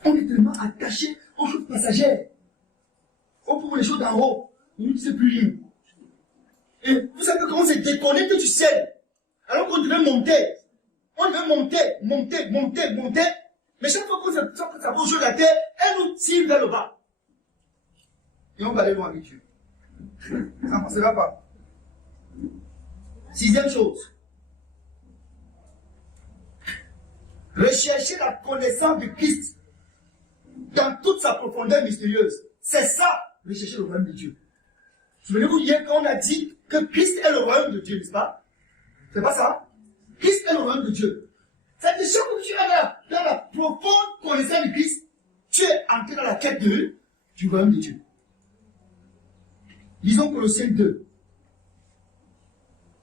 On est tellement attaché aux choses passagères. Pour les choses d'en haut, on ne sait plus rien. Et vous savez comment c'est déconnecté du ciel. Alors qu'on devait monter. On devait monter. Mais chaque fois qu'on ça va au jeu de la terre, elle nous tire vers le bas. Et on va aller loin avec Dieu. Ça ne passera pas. 6e chose. Rechercher la connaissance de Christ dans toute sa profondeur mystérieuse. C'est ça, rechercher le royaume de Dieu. Souvenez-vous hier quand on a dit que Christ est le royaume de Dieu, n'est-ce pas? C'est pas ça? Christ est le royaume de Dieu. C'est-à-dire que chaque fois que tu es dans la profonde connaissance de Christ, tu es entré dans la quête du royaume de Dieu. Lisons Colossiens 2.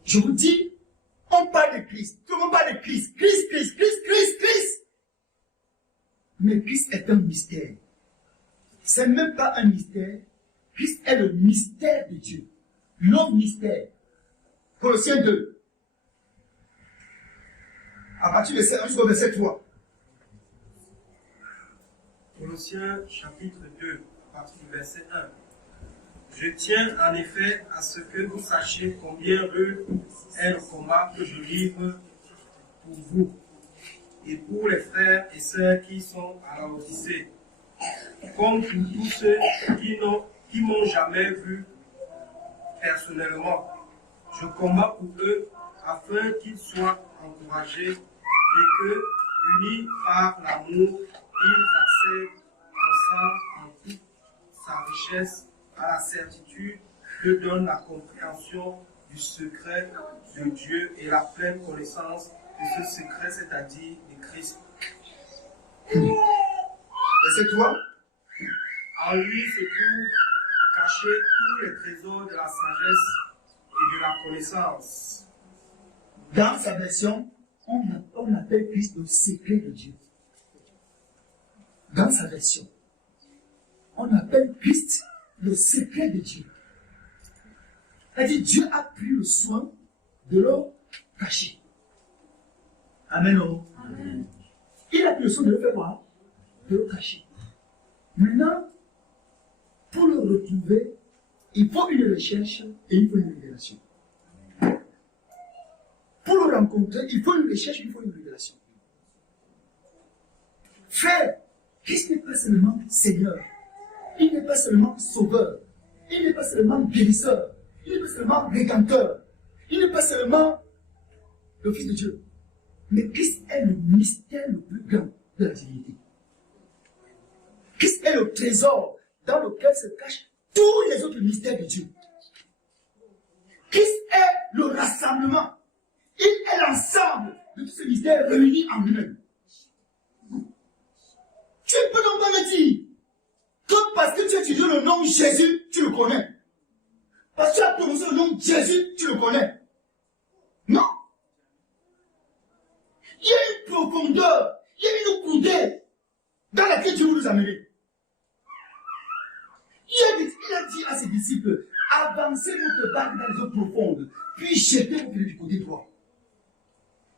Je vous dis, on parle de Christ. Tout le monde parle de Christ. Christ. Mais Christ est un mystère. C'est même pas un mystère. Christ est le mystère de Dieu. L'autre mystère. Colossiens 2. À partir de jusqu'au verset 3. Colossiens chapitre 2, à partir du verset 1. Je tiens en effet à ce que vous sachiez combien rude est le combat que je livre pour vous et pour les frères et sœurs qui sont à la Odyssée, comme pour tous ceux qui m'ont jamais vu personnellement. Je combats pour eux afin qu'ils soient encouragés et que, unis par l'amour, ils accèdent ensemble en toute sa richesse à la certitude que donne la compréhension du secret de Dieu et la pleine connaissance de ce secret, c'est-à-dire de Christ. Verset 3. En lui se trouvent cachés tous les trésors de la sagesse et de la connaissance. Dans sa version, on appelle Christ le secret de Dieu. Dans sa version, on appelle Christ le secret de Dieu. C'est-à-dire, Dieu a pris le soin de le cacher. Amen. Amen. Il a pris le soin de le faire quoi? De le cacher. Maintenant, pour le retrouver, il faut une recherche et il faut une révélation. Pour le rencontrer, il faut une recherche, il faut une révélation. Frère, Christ n'est pas seulement Seigneur, il n'est pas seulement Sauveur, il n'est pas seulement guérisseur, il n'est pas seulement rédempteur, il n'est pas seulement le Fils de Dieu. Mais Christ est le mystère le plus grand de la divinité. Christ est le trésor dans lequel se cachent tous les autres mystères de Dieu. Christ est le rassemblement. Il est l'ensemble de tous ces mystères réunis en lui-même. Tu peux donc pas me dire que parce que tu as utilisé le nom Jésus, tu le connais. Parce que tu as prononcé le nom Jésus, tu le connais. Non. Il y a une profondeur, il y a une coudée dans laquelle Dieu veut nous amener. Il a dit à ses disciples, avancez votre barque dans les eaux profondes, puis jetez vos filets du côté droit.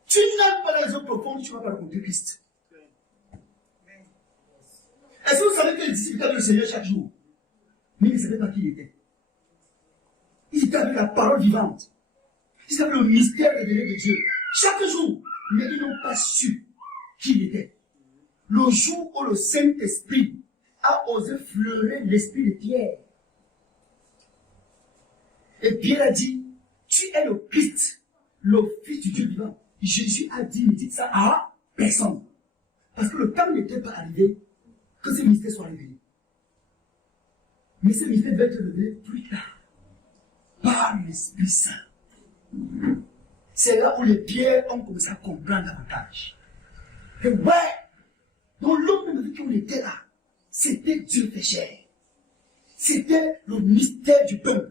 Tu n'as pas dans les eaux profondes, tu ne vas pas rencontrer Christ. Est-ce que vous savez que les disciples étaient avec le Seigneur chaque jour? Mais ils ne savaient pas qui il était. Ils étaient avec la parole vivante. Ils savaient le mystère révélé de Dieu. Chaque jour, mais ils n'ont pas su qui il était. Le jour où le Saint-Esprit a osé fleurer l'esprit de Pierre. Et Pierre a dit, tu es le Christ, le Fils du Dieu vivant. Jésus a dit, ne dites ça à personne. Parce que le temps n'était pas arrivé que ce mystère soit révélé. Mais ce mystère devait être révélé plus tard, par l'Esprit Saint. C'est là où les pierres ont commencé à comprendre davantage. Et ouais, dans l'homme même qui on était là, c'était Dieu fait chair. C'était le mystère du pain.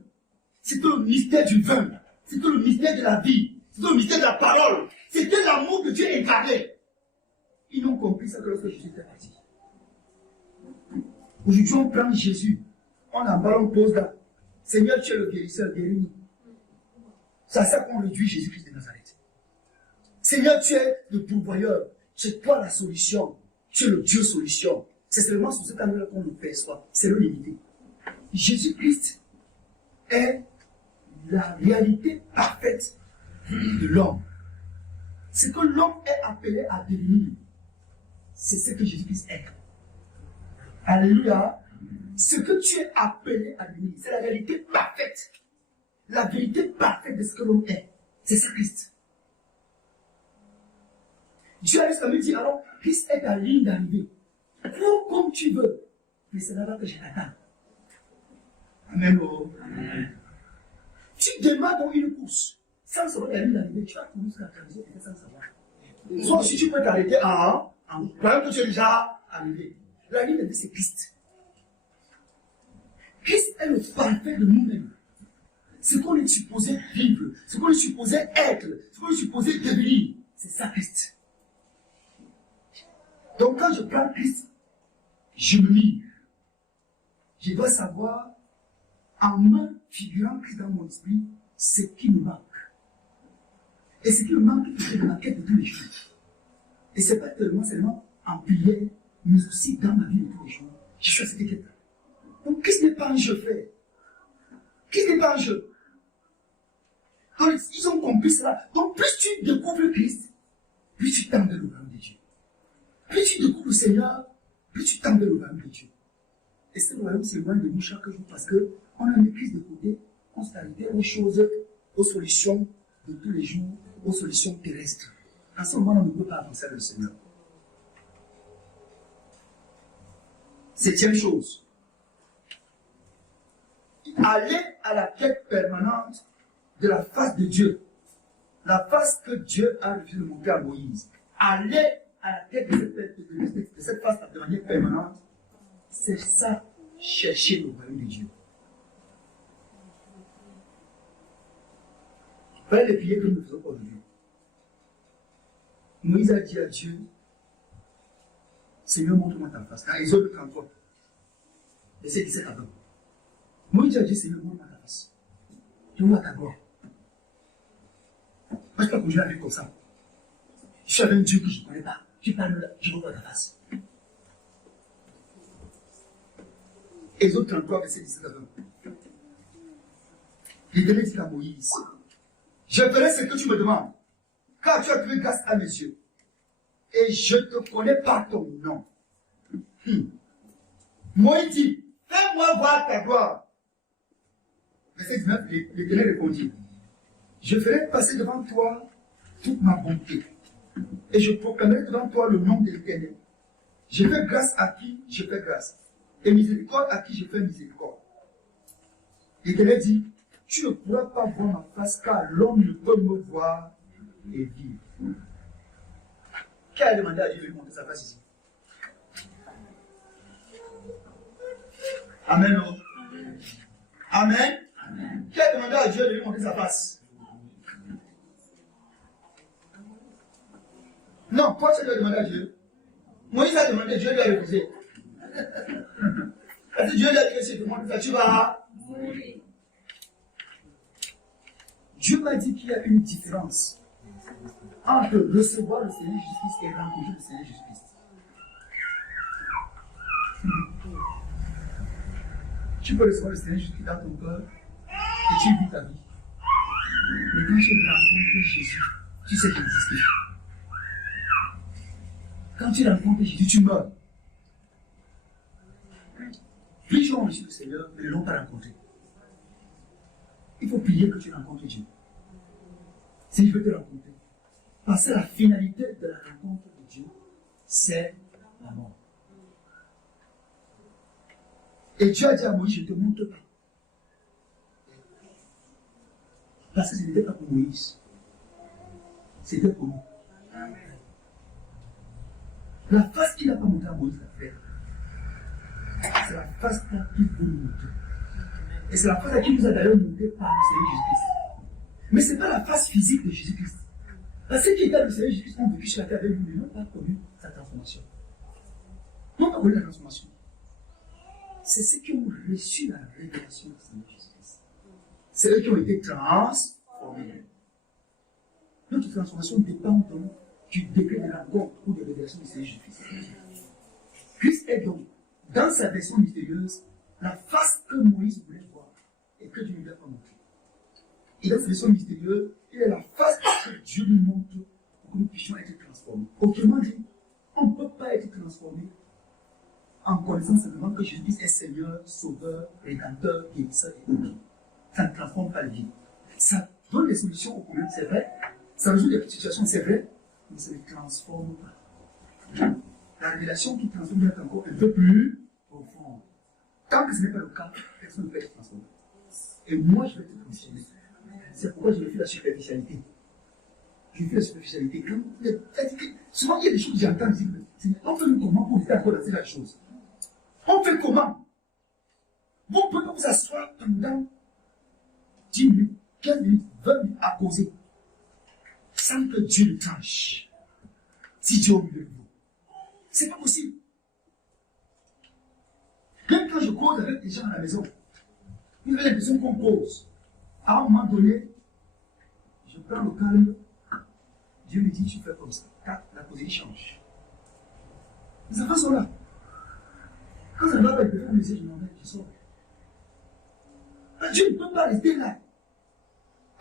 C'était le mystère du vin. C'était le mystère de la vie. C'était le mystère de la parole. C'était l'amour de Dieu incarné. Ils n'ont compris ça que lorsque Jésus était parti. Aujourd'hui, on prend Jésus. On emballe, on pose là. Seigneur, tu es le guérisseur, guéris-nous. C'est à ça qu'on réduit Jésus-Christ de Nazareth. Seigneur, tu es le pourvoyeur. C'est toi la solution. Tu es le Dieu solution. C'est seulement sous cet angle-là qu'on le perçoit. C'est le limité. Jésus-Christ est la réalité parfaite de l'homme. Ce que l'homme est appelé à devenir, c'est ce que Jésus-Christ est. Alléluia. Ce que tu es appelé à devenir, c'est la réalité parfaite. La vérité parfaite de ce que l'homme est. C'est ça Christ. Dieu a juste dit, alors, Christ est ta ligne d'arrivée. Cours comme tu veux. Mais c'est là-bas que je t'attends. Amen. Oh. Amen. Tu démarres dans une course. Sans savoir la ligne d'arrivée, tu vas courir jusqu'à la camisée et sans savoir. Soit si tu peux t'arrêter en croyant que tu es déjà arrivé. La ligne d'arrivée, c'est Christ. Christ est le parfait de nous-mêmes. Ce qu'on est supposé vivre, ce qu'on est supposé être, ce qu'on est supposé devenir, c'est ça Christ. Donc quand je prends Christ, je me mire. Je dois savoir, en me figurant Christ dans mon esprit, ce qui me manque. Et ce qui me manque, c'est ma quête de tous les jours. Et ce n'est pas seulement en prière, mais aussi dans ma vie de tous les jours. Je suis à cette quête. Donc Christ n'est pas un jeu, frère. Christ n'est pas un jeu. Donc, ils ont compris cela. Donc plus tu découvres Christ, plus tu tends vers le royaume de Dieu. Plus tu découvres le Seigneur, plus tu tends vers le royaume de Dieu. Et ce royaume s'éloigne de nous chaque jour parce qu'on a mis Christ de côté, on s'est arrêté aux choses aux solutions de tous les jours, aux solutions terrestres. En ce moment, on ne peut pas avancer avec le Seigneur. Septième chose. Aller à la quête permanente de la face de Dieu. La face que Dieu a refusé de montrer à Moïse. Aller à la quête de cette face de manière permanente, c'est ça, chercher le royaume de Dieu. Voilà les prières que nous faisons aujourd'hui. Moïse a dit à Dieu, Seigneur, montre-moi ta face. Dans Exode 33, verset 17 à 20. Moïse a dit, Seigneur, montre-moi ta face. Je vois ta gloire. Moi, je ne peux pas continuer à vivre comme ça. Je suis avec un Dieu que je ne connais pas. Je parle là, je vois ta face. Exode 33, verset 17 à 20. L'Éternel dit à Moïse, je ferai ce que tu me demandes, car tu as trouvé grâce à mes yeux. Et je te connais par ton nom. Moïse dit, fais-moi voir ta gloire. Verset 19, l'Éternel répondit, je ferai passer devant toi toute ma bonté. Et je proclamerai devant toi le nom de l'Éternel. Je fais grâce à qui je fais grâce. Et miséricorde à qui je fais miséricorde. L'Éternel dit, tu ne pourras pas voir ma face, car l'homme ne peut me voir et vivre. Qui a demandé à Dieu de lui montrer sa face ici? Amen. Non? Amen. Amen. Qui a demandé à Dieu de lui montrer sa face? Non, toi tu as demandé à Dieu. Moïse a demandé, Dieu lui a refusé. Parce que Dieu lui a dit que si tu montres ça, tu vas mourir. Dieu m'a dit qu'il y a une différence entre recevoir le Seigneur Jésus-Christ et rencontrer le Seigneur Jésus-Christ. Tu peux recevoir le Seigneur Jésus-Christ dans ton cœur et tu vis ta vie. Mais quand tu rencontres Jésus, tu sais qu'il existe. Quand tu rencontres Jésus, tu meurs. Plusieurs ont reçu le Seigneur, mais ne l'ont pas rencontré. Il faut prier que tu rencontres Dieu. Si je veux te rencontrer. Parce que la finalité de la rencontre de Dieu, c'est la mort. Et Dieu a dit à Moïse, je ne te montre pas. Parce que ce n'était pas pour Moïse. C'était pour nous. La face qu'il n'a pas montrée à Moïse, c'est la face qu'il veut nous montrer. Et c'est la face à qui nous a d'ailleurs montré par le Seigneur Jésus-Christ. Mais ce n'est pas la face physique de Jésus-Christ. Parce que ceux qui étaient le Seigneur Jésus-Christ ont vécu sur la terre avec lui, n'ont pas connu sa transformation. N'ont pas connu la transformation. C'est ceux qui ont reçu la révélation du Seigneur Jésus-Christ. C'est eux qui ont été transformés. Notre transformation dépend donc du degré de rencontre ou de révélation du Seigneur Jésus-Christ. Christ est donc, dans sa version mystérieuse, la face que Moïse voulait voir et que Dieu ne lui a pas montré. Et dans sa version mystérieuse, il est la face que Dieu nous montre pour que nous puissions être transformés. Autrement dit, on ne peut pas être transformé en connaissant simplement que Jésus-Christ est Seigneur, Sauveur, Rédempteur, Guérisseur et autres. Ça ne transforme pas la vie. Ça donne des solutions aux problèmes, c'est vrai. Ça résout des situations, c'est vrai. Mais ça ne transforme pas. La révélation qui transforme est encore un peu plus profonde. Tant que ce n'est pas le cas, personne ne peut être transformé. Et moi, je vais te transformer. C'est pourquoi je fais la superficialité. Je fais la superficialité. Souvent, il y a des choses que j'entends dire, on fait comment pour rester encore dans cette chose? On fait comment? Vous pouvez vous asseoir pendant 10 minutes, 15 minutes, 20 minutes à causer, sans que Dieu ne tranche. Si Dieu est au milieu de vous. C'est pas possible. Même quand je cause avec des gens à la maison, vous avez l'impression qu'on cause. À un moment donné, je prends le calme. Dieu me dit, tu fais comme ça. Tac, la causée change. Les enfants sont là. Quand ça ne va pas, je me dis, je m'en vais, je sors. Dieu ne peut pas rester là.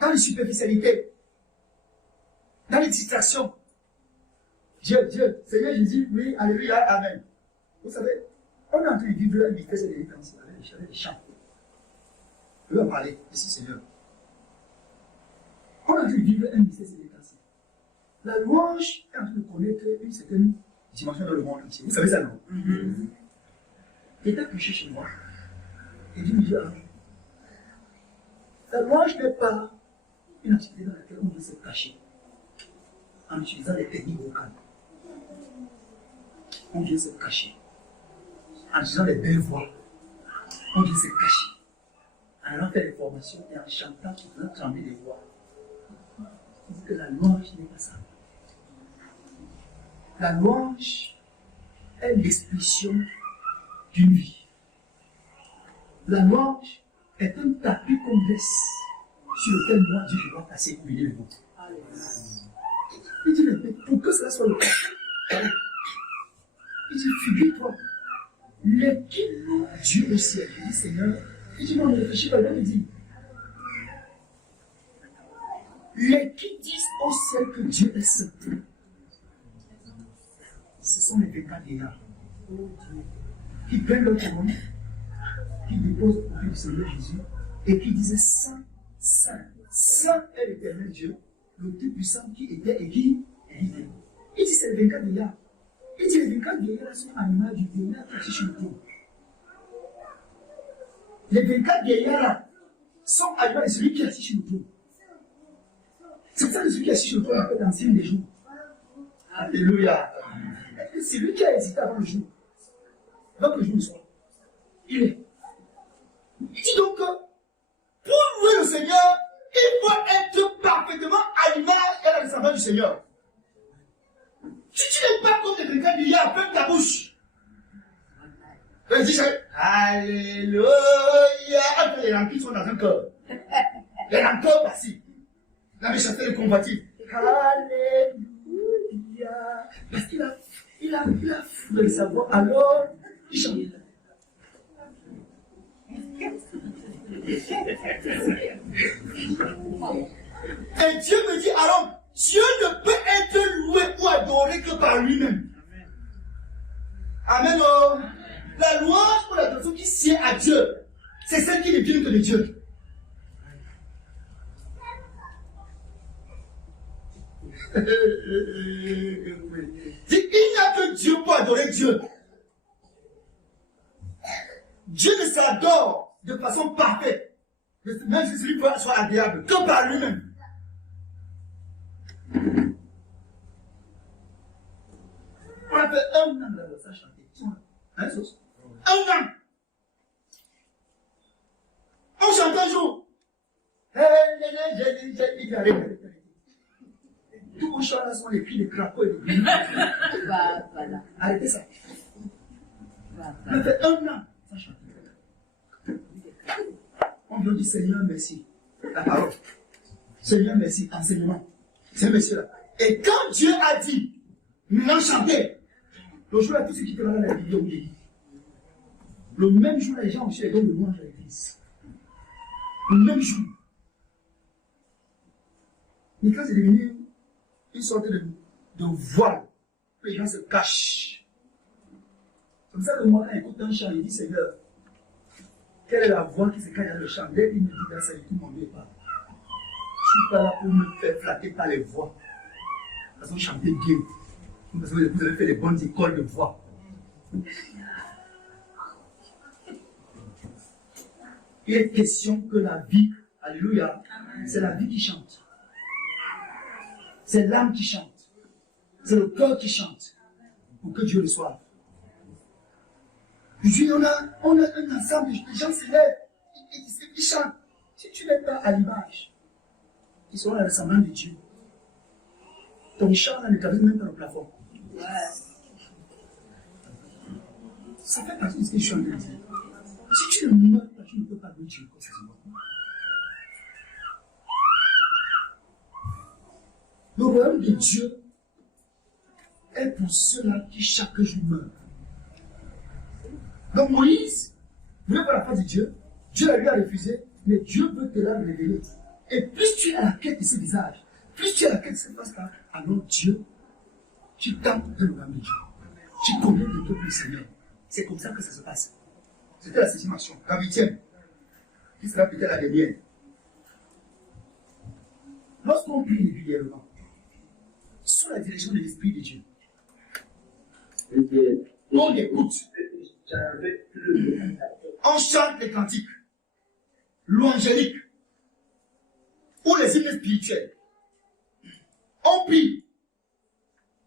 Dans les superficialités. Dans les distractions. Dieu, Seigneur Jésus, oui, alléluia, amen. Vous savez, on est en train de vivre une vitesse de délivrance avec les chants. Je vais en parler ici, Seigneur. On a dû vivre un mystère célébration. La louange est en train de connaître une certaine dimension dans le monde entier. Vous savez ça, non? Quelqu'un couché chez moi et dit, la louange n'est pas une activité dans laquelle on veut se cacher en utilisant les techniques vocales. On vient se cacher en utilisant les belles voix. On vient se cacher en allant faire des formations et en chantant pour faire trembler les voix. On dit que la louange n'est pas ça. La louange est l'expression d'une vie. La louange est un tapis qu'on laisse sur lequel moi, Dieu, je dois passer pour venir le vôtre. Il dit, mais pour que cela soit le cas, il dit, figure-toi, qui loue Dieu au ciel? Il dit, Seigneur, il dit, non, ne réfléchis pas, il dit, les qui disent au ciel que Dieu est saint, ce sont les pécheurs vieillards qui prennent leur couronne, qui déposent au pied du Seigneur Jésus et qui disaient Saint, Saint, Saint est l'éternel Dieu, le Tout-Puissant qui était et qui vivait. Il dit c'est les 24 vieillards. Il dit les 24 vieillards sont animaux du vieillard qui est assis sur le trône. Les 24 vieillards là sont animaux de celui qui est assis sur le trône. C'est pour ça que celui qui est assis sur le trône appelle l'ancien des jours. Alléluia. C'est lui qui a hésité avant le jour. Avant que le jour ne soit. Il est. Il dit donc que pour louer le Seigneur, il faut être parfaitement à l'image et à la ressemblance du Seigneur. Si tu n'es pas comme les gars, il y a ferme ta bouche. Il dit Alléluia. Les rancures sont dans un cœur. Les rancœurs passifs. La méchanceté est combative. Alléluia. Parce qu'il a fou de savoir, alors il chante. Et Dieu me dit, alors, Dieu ne peut être loué ou adoré que par lui-même. Amen. Oh. La louange pour la personne qui sied à Dieu, c'est celle qui ne vient que de Dieu. Il n'y a que Dieu pour adorer Dieu. Dieu ne s'adore de façon parfaite, même si celui soit agréable, que par lui-même. On a fait un an de ça chanter. Un an. On chante un jour. Tout au chant là sont les cris des crapauds et des grenouilles. Voilà. Arrêtez ça. On a fait un an sans chanter. On vient dire Seigneur merci. La parole. Seigneur merci. Enseignement. C'est monsieur-là. Et quand Dieu a dit, maintenant chantez, le jour là, tous ceux qui étaient là, la vidéo guérit. Le même jour, les gens ont reçu les dons de louange à l'église. Le même jour. Mais quand c'est devenu une sorte de voile, les gens se cachent. C'est comme ça que moi, quand j'écoute un chant, il dit Seigneur, quelle est la voix qui se cache dans le chant? Dès qu'il me dit dans ça, tout le monde n'est pas. Je ne suis pas là pour me faire flatter par les voix. Parce que vous chantez bien. Parce que vous avez fait les bonnes écoles de voix. Il est question que la vie, alléluia, c'est la vie qui chante. C'est l'âme qui chante. C'est le cœur qui chante. Pour que Dieu le soit. Aujourd'hui, on a un ensemble de gens se lèvent. Ils chantent. Si tu n'es pas à l'image, ils seront à la ressemblance de Dieu. Ton chant ne gravite même pas le plafond. Ça fait partie de ce que je suis en train de dire. Si tu ne meurs pas, tu ne peux pas louer Dieu comme ça. Le royaume de Dieu est pour ceux-là qui chaque jour meurent. Donc Moïse voulait voir la face de Dieu. Dieu la lui a refusé, mais Dieu veut te la révéler. Et plus tu es à la quête de ce visage, plus tu es à la quête de cette face-là, alors Dieu, tu tentes de le ramener Dieu. Tu connais le peuple du Seigneur. C'est comme ça que ça se passe. C'était la 6e action. La 8e, qui sera peut-être la dernière. lorsqu'on prie régulièrement, sous la direction de l'Esprit de Dieu, on écoute, on chante les cantiques, l'angélique, ou les hymnes spirituels, on prie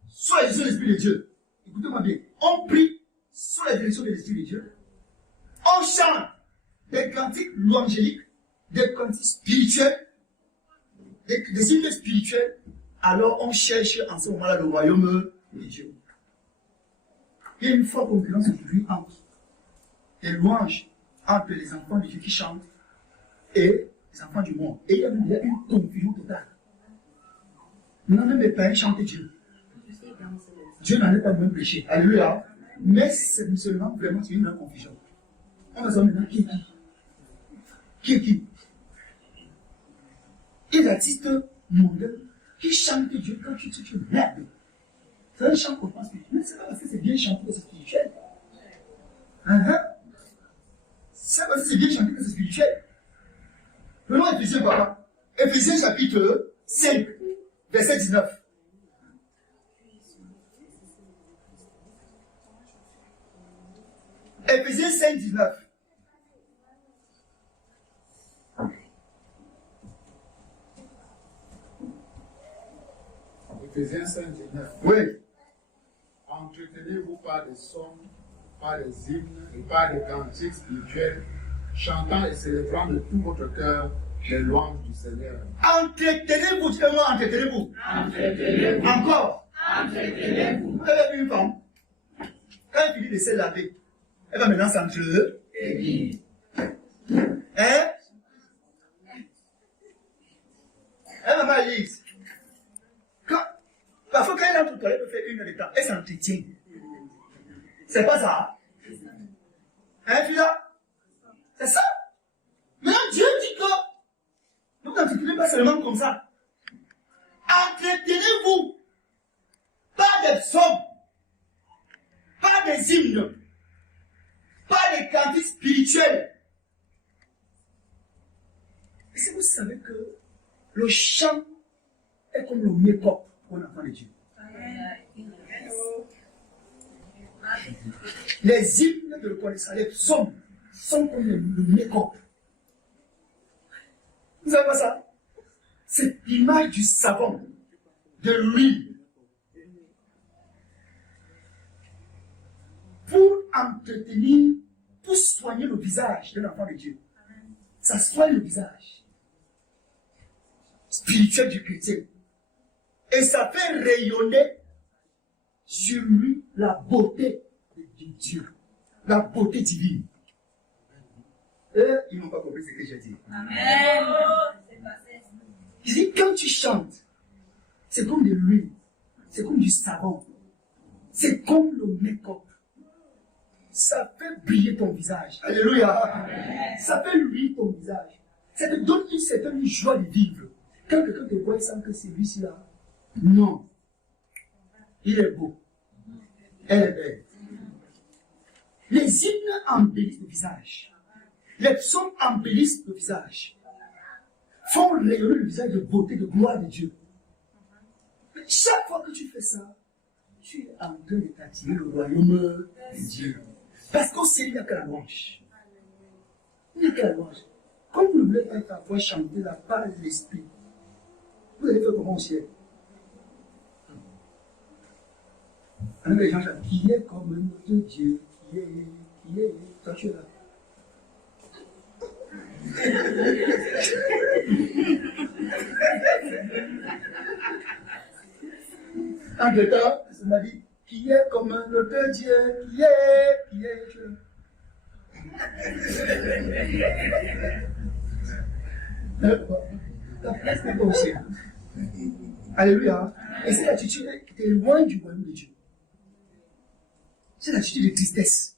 sous la direction de l'Esprit de Dieu. Écoutez-moi bien, on prie sous la direction de l'Esprit de Dieu, on chante des cantiques l'angélique, des cantiques spirituels, des hymnes spirituels, alors on cherche en ce moment-là le royaume de Dieu. Il y a une forte concurrence aujourd'hui entre les louanges, entre les enfants de Dieu qui chantent et les enfants du monde. Et il y a une confusion totale. Maintenant, même les païens chantent Dieu. Dieu n'en est pas même péché. Alléluia. Mais c'est seulement vraiment une grande confusion. On va savoir maintenant qui est qui. Qui est qui? Il y a des artistes mondains qui chantent Dieu quand tu merdes. C'est un chant qu'on pense spirituel. Mais c'est pas parce que c'est bien chanté que c'est spirituel. C'est parce que c'est bien chanté que c'est spirituel. Prenons Éphésiens, papa. Éphésiens chapitre 5, verset 19. Éphésiens 5, 19. Éphésiens 5, 19. Oui. Entretenez-vous par des psaumes, par des hymnes et par des cantiques spirituels, chantant et célébrant de tout votre cœur les louanges du Seigneur. Entretenez-vous, dites-moi, entretenez-vous. Entretenez-vous. Encore. Entretenez-vous. Vous avez vu une femme, quand elle finit de se laver, elle va maintenant s'entretenir. Hein? Elle va à l'église. Parfois, quand elle entre au toilette, elle fait une heure de temps, elle s'entretient. C'est pas ça? Hein, Fila? C'est ça? Maintenant, Dieu dit que vous n'entretenez pas seulement comme ça. Entretenez-vous pas des psaumes, pas des hymnes, pas des cantiques spirituels. Et si vous savez que le chant est comme le make-up pour un enfant de Dieu. Les hymnes de reconnaissance, les psaumes, sont comme le make-up. Vous savez pas ça? C'est l'image du savon, de l'huile. Pour entretenir, pour soigner le visage de l'enfant de Dieu. Ça soigne le visage spirituel du chrétien. Et ça fait rayonner sur lui la beauté de Dieu, la beauté divine. Et ils n'ont pas compris ce que j'ai dit. Amen. Je dis, quand tu chantes, c'est comme de l'huile, c'est comme du savon, c'est comme le make-up. Ça fait briller ton visage. Alléluia. Amen. Ça fait briller ton visage. Ça te donne une certaine joie de vivre. Quand quelqu'un te voit, il sent que c'est lui-ci là. Non. Il est beau. Elle est belle. Les hymnes embellissent le visage. Les psaumes embellissent le visage. Font rayonner le visage de beauté, de gloire de Dieu. Mais chaque fois que tu fais ça, tu es en train de t'attirer le royaume de Dieu. Parce qu'au ciel, il n'y a que la louange. Il n'y a que la louange. Comme vous ne voulez pas ta voix chanter la part de l'esprit, vous allez faire comment au ciel? Alors les gens chantent, qui est comme notre Dieu, qui est, toi tu es là. Entre temps, ça m'a dit, qui est comme notre Dieu, qui est, tu es là. Ta place n'est pas au ciel. Alléluia. Et cette attitude est loin du royaume de Dieu. C'est l'attitude de tristesse.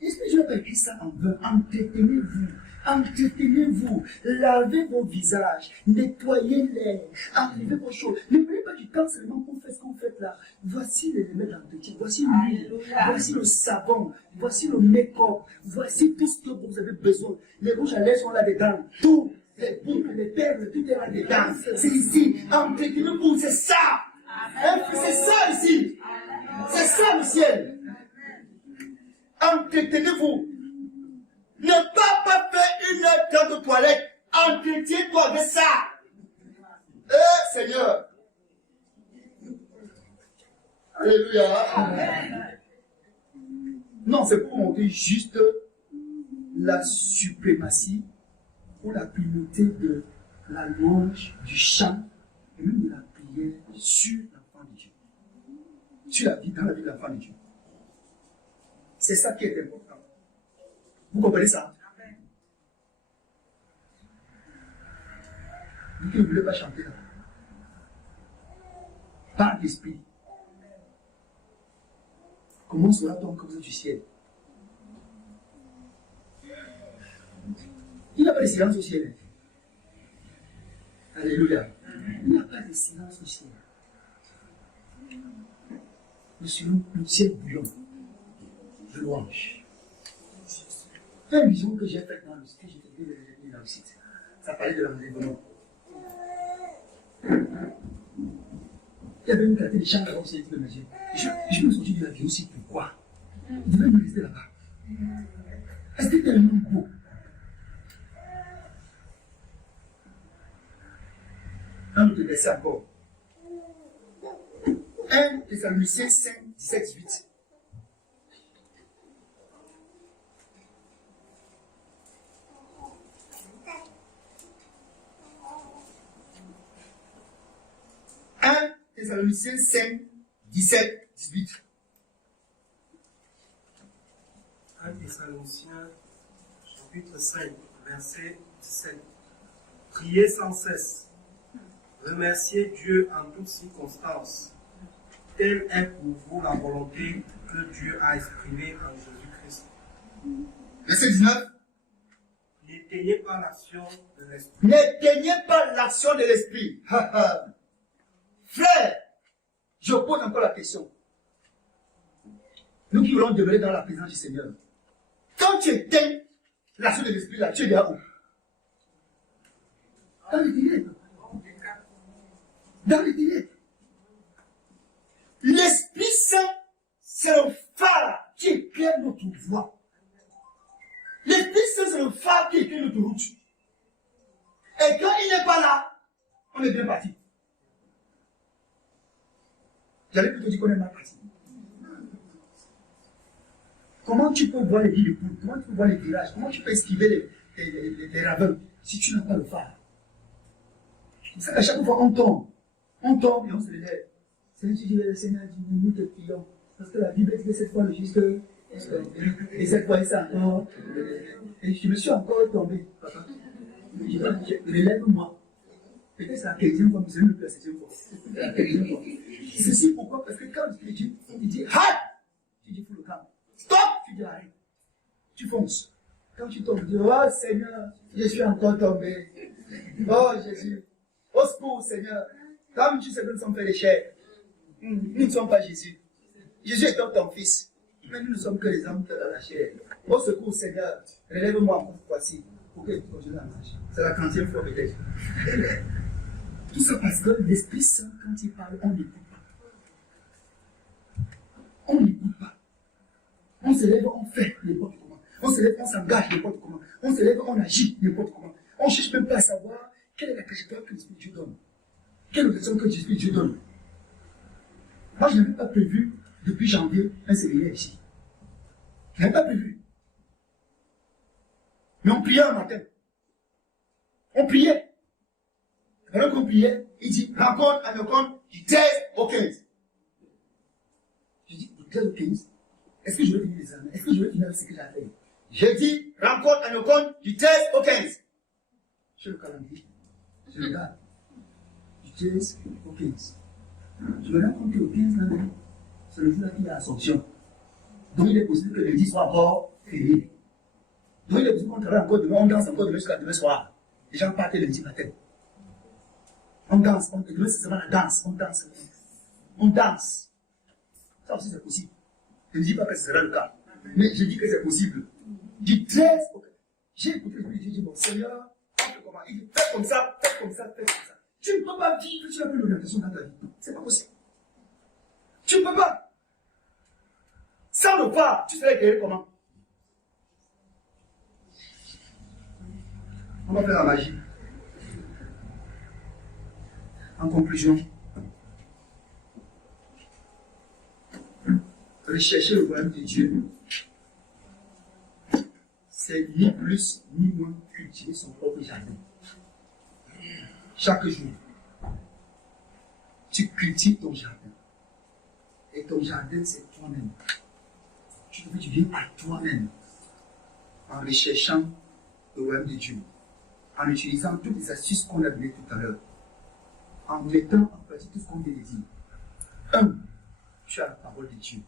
Est-ce que je n'ai pas écrit ça en vain? Entretenez-vous. Entretenez-vous. Lavez vos visages. Nettoyez-les. Enlevez vos choses. Ne prenez pas du temps seulement pour faire ce qu'on fait là. Voici les remèdes d'entretien. Voici l'huile. Voici le savon. Voici le make-up. Voici tout ce que vous avez besoin. Les rouges à lèvres sont là-dedans. Tout. les boucles, les perles, tout est là-dedans. C'est ici. Entretenez-vous, c'est ça. C'est ça ici. C'est ça le ciel. Entretenez-vous. Ne pas faire une heure de toilette. Entretiens-toi avec ça. Seigneur. Alléluia. Non, c'est pour montrer juste la suprématie ou la primauté de la louange, du chant et même de la prière sur l'enfant de Dieu. Sur la vie, dans la vie de l'enfant de Dieu. C'est ça qui est important. Vous comprenez ça? Vous qui ne voulez pas chanter là. Par l'esprit. Comment sera-t-on comme ça du ciel? Il n'y a pas de silence au ciel. Alléluia. Il n'y a pas de silence au ciel. Nous sommes le ciel bouillant de louange. C'est une vision que j'ai faite dans le site. J'ai dans le site. Ça parlait de l'enlèvement. Il y avait une qualité de chant là-bas aussi. Je me suis sorti de la vie aussi. Pourquoi? Il devait me rester là-bas. C'était tellement beau. Un autre verset encore. 1 Thessaloniciens 5, 17, 18. Thessaloniciens 5, 17, 18. 1 Thessaloniciens, chapitre 5, verset 17. Priez sans cesse. Remerciez Dieu en toutes circonstances. Telle est pour vous la volonté que Dieu a exprimée en Jésus-Christ. Verset 19. N'éteignez pas l'action de l'Esprit. N'éteignez pas l'action de l'Esprit. Frère, je pose encore la question. Nous qui voulons demeurer dans la présence du Seigneur. Quand tu éteins l'action de l'Esprit là, tu es là où? Dans les ténèbres. Dans les ténèbres. L'Esprit Saint, c'est le phare qui éclaire notre voie. L'Esprit Saint, c'est le phare qui éclaire notre route. Et quand il n'est pas là, on est bien parti. J'allais plutôt dire qu'on est mal parti. Comment tu peux voir les lits de poule? Comment tu peux voir les virages? Comment tu peux esquiver les ravins si tu n'as pas le phare? C'est ça qu'à chaque fois on tombe et on se lève. Le Seigneur dit, nous te prions. Parce que la Bible dit que cette fois le juste, et cette fois c'est encore. Et je me suis encore tombé. Papa, relève-moi. Peut-être c'est la 15e fois, mais c'est même plus la 7e fois. C'est la 15e fois. Ceci pourquoi? Parce que quand l'Esprit dit, il dit, arrête! Tu dis, il faut le calme. Stop! Tu dis, arrête. Tu fonces. Quand tu tombes, tu dis, oh Seigneur, je suis encore tombé. Oh Jésus, au secours Seigneur. Comme tu sais que nous sommes faits de chair. Nous ne sommes pas Jésus. Jésus est donc ton fils. Mais nous ne sommes que les hommes dans la chair. Au secours Seigneur, relève-moi encore cette fois-ci. Pour que tu continues à marcher. C'est la 30e fois peut-être. Tout ça parce que l'Esprit Saint, quand il parle, on n'écoute pas. On n'écoute pas. On se lève, on fait n'importe comment. On se lève, on s'engage n'importe comment. On se lève, on agit n'importe comment. On ne cherche même pas à savoir quelle est la trajectoire que l'Esprit Dieu donne. Quelle option que l'Esprit Dieu donne. Moi, je n'avais pas prévu, depuis janvier, un séminaire ici. Je n'avais pas prévu. Mais on priait un matin. On priait. Alors qu'on priait, il dit, rencontre à nos comptes du 13 au 15. Je dis, du 13 au 15, est-ce que je vais finir les examens? Est-ce que je vais finir ce que j'ai à faire? J'ai dit, rencontre à nos comptes du 13 au 15. Je le calendrier. Je regarde. Du 13 au 15. Je me rends compte qu'au 15, là, c'est le jour là qu'il y a Assomption. Donc il est possible que le lundi soit encore férié. Donc il est possible qu'on travaille encore demain, on danse encore demain jusqu'à demain soir. Les gens partent le lundi matin. On danse, demain c'est seulement la danse, on danse. On danse. Ça aussi c'est possible. Je ne dis pas que ce sera le cas. Mais je dis que c'est possible. Du 13 au 15. J'ai écouté le Dieu, j'ai dit, bon Seigneur, on peut commencer. comment. Il dit fais comme ça, fais comme ça, fais comme ça. Tu ne peux pas dire que tu n'as plus l'orientation dans ta vie. C'est pas possible. Tu ne peux pas. Sans le pas, tu serais guéri comment? On va faire la magie. En conclusion, rechercher le royaume de Dieu, c'est ni plus ni moins cultiver son propre jardin. Chaque jour, tu cultives ton jardin. Et ton jardin, c'est toi-même. Tu te fais du bien à toi-même en recherchant le royaume de Dieu, en utilisant toutes les astuces qu'on a données tout à l'heure, en mettant en pratique tout ce qu'on vient de dire. 1. Tu as la parole de Dieu.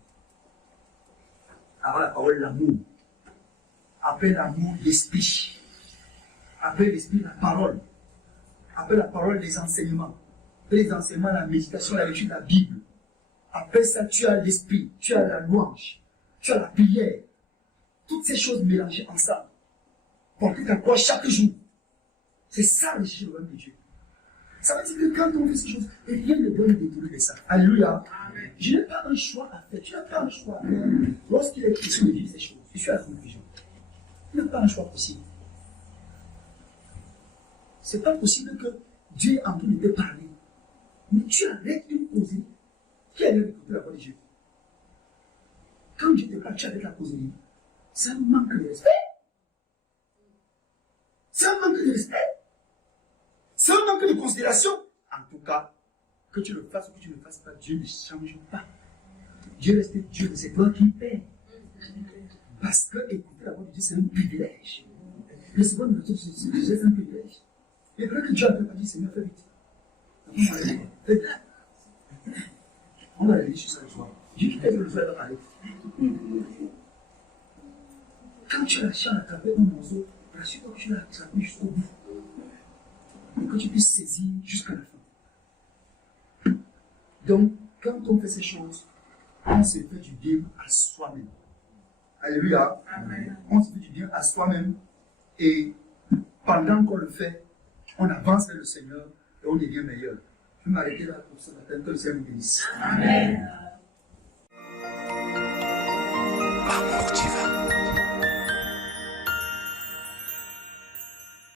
Avant la parole, l'amour. Après l'amour, l'esprit. Après l'esprit, la parole. Après la parole, les enseignements. Après les enseignements, la méditation, la lecture de la Bible. Après ça, tu as l'esprit, tu as la louange, tu as la prière. Toutes ces choses mélangées ensemble. Porter ta croix chaque jour. C'est ça le royaume de Dieu. Ça veut dire que quand on fait ces choses, rien ne doit nous détourner de ça. Alléluia. Je n'ai pas un choix à faire. Tu n'as pas un choix à faire. Lorsqu'il est question de vivre ces choses, je suis à la conclusion. Tu n'as pas un choix possible. Ce n'est pas possible que Dieu est en train de te parler. Mais tu arrêtes une causerie. Qui a l'air d'écouter la voix de Dieu? Quand Dieu te parle, tu arrêtes la causerie. Ça manque de respect. Ça manque de respect. Ça manque de considération. En tout cas, que tu le fasses ou que tu ne le fasses pas, Dieu ne change pas. Dieu reste Dieu, mais c'est toi qui paies. Parce que écouter la voix de Dieu, c'est un privilège. Le second de Dieu, c'est un privilège. Et après que Dieu a pas dit, Seigneur, fais vite. Fais vite. On va aller sur ça le soir. Dieu qui fait le soir va parler. Quand tu as la chair à attraper un morceau, rassure-toi que tu l'as attrapé jusqu'au bout. Et que tu puisses saisir jusqu'à la fin. Donc, quand on fait ces choses, on se fait du bien à soi-même. Alléluia. Amen. On se fait du bien à soi-même. Et pendant qu'on le fait, on avance vers le Seigneur et on devient meilleur. Je vais m'arrêter là pour ce matin. Que le Seigneur vous bénisse. Amen.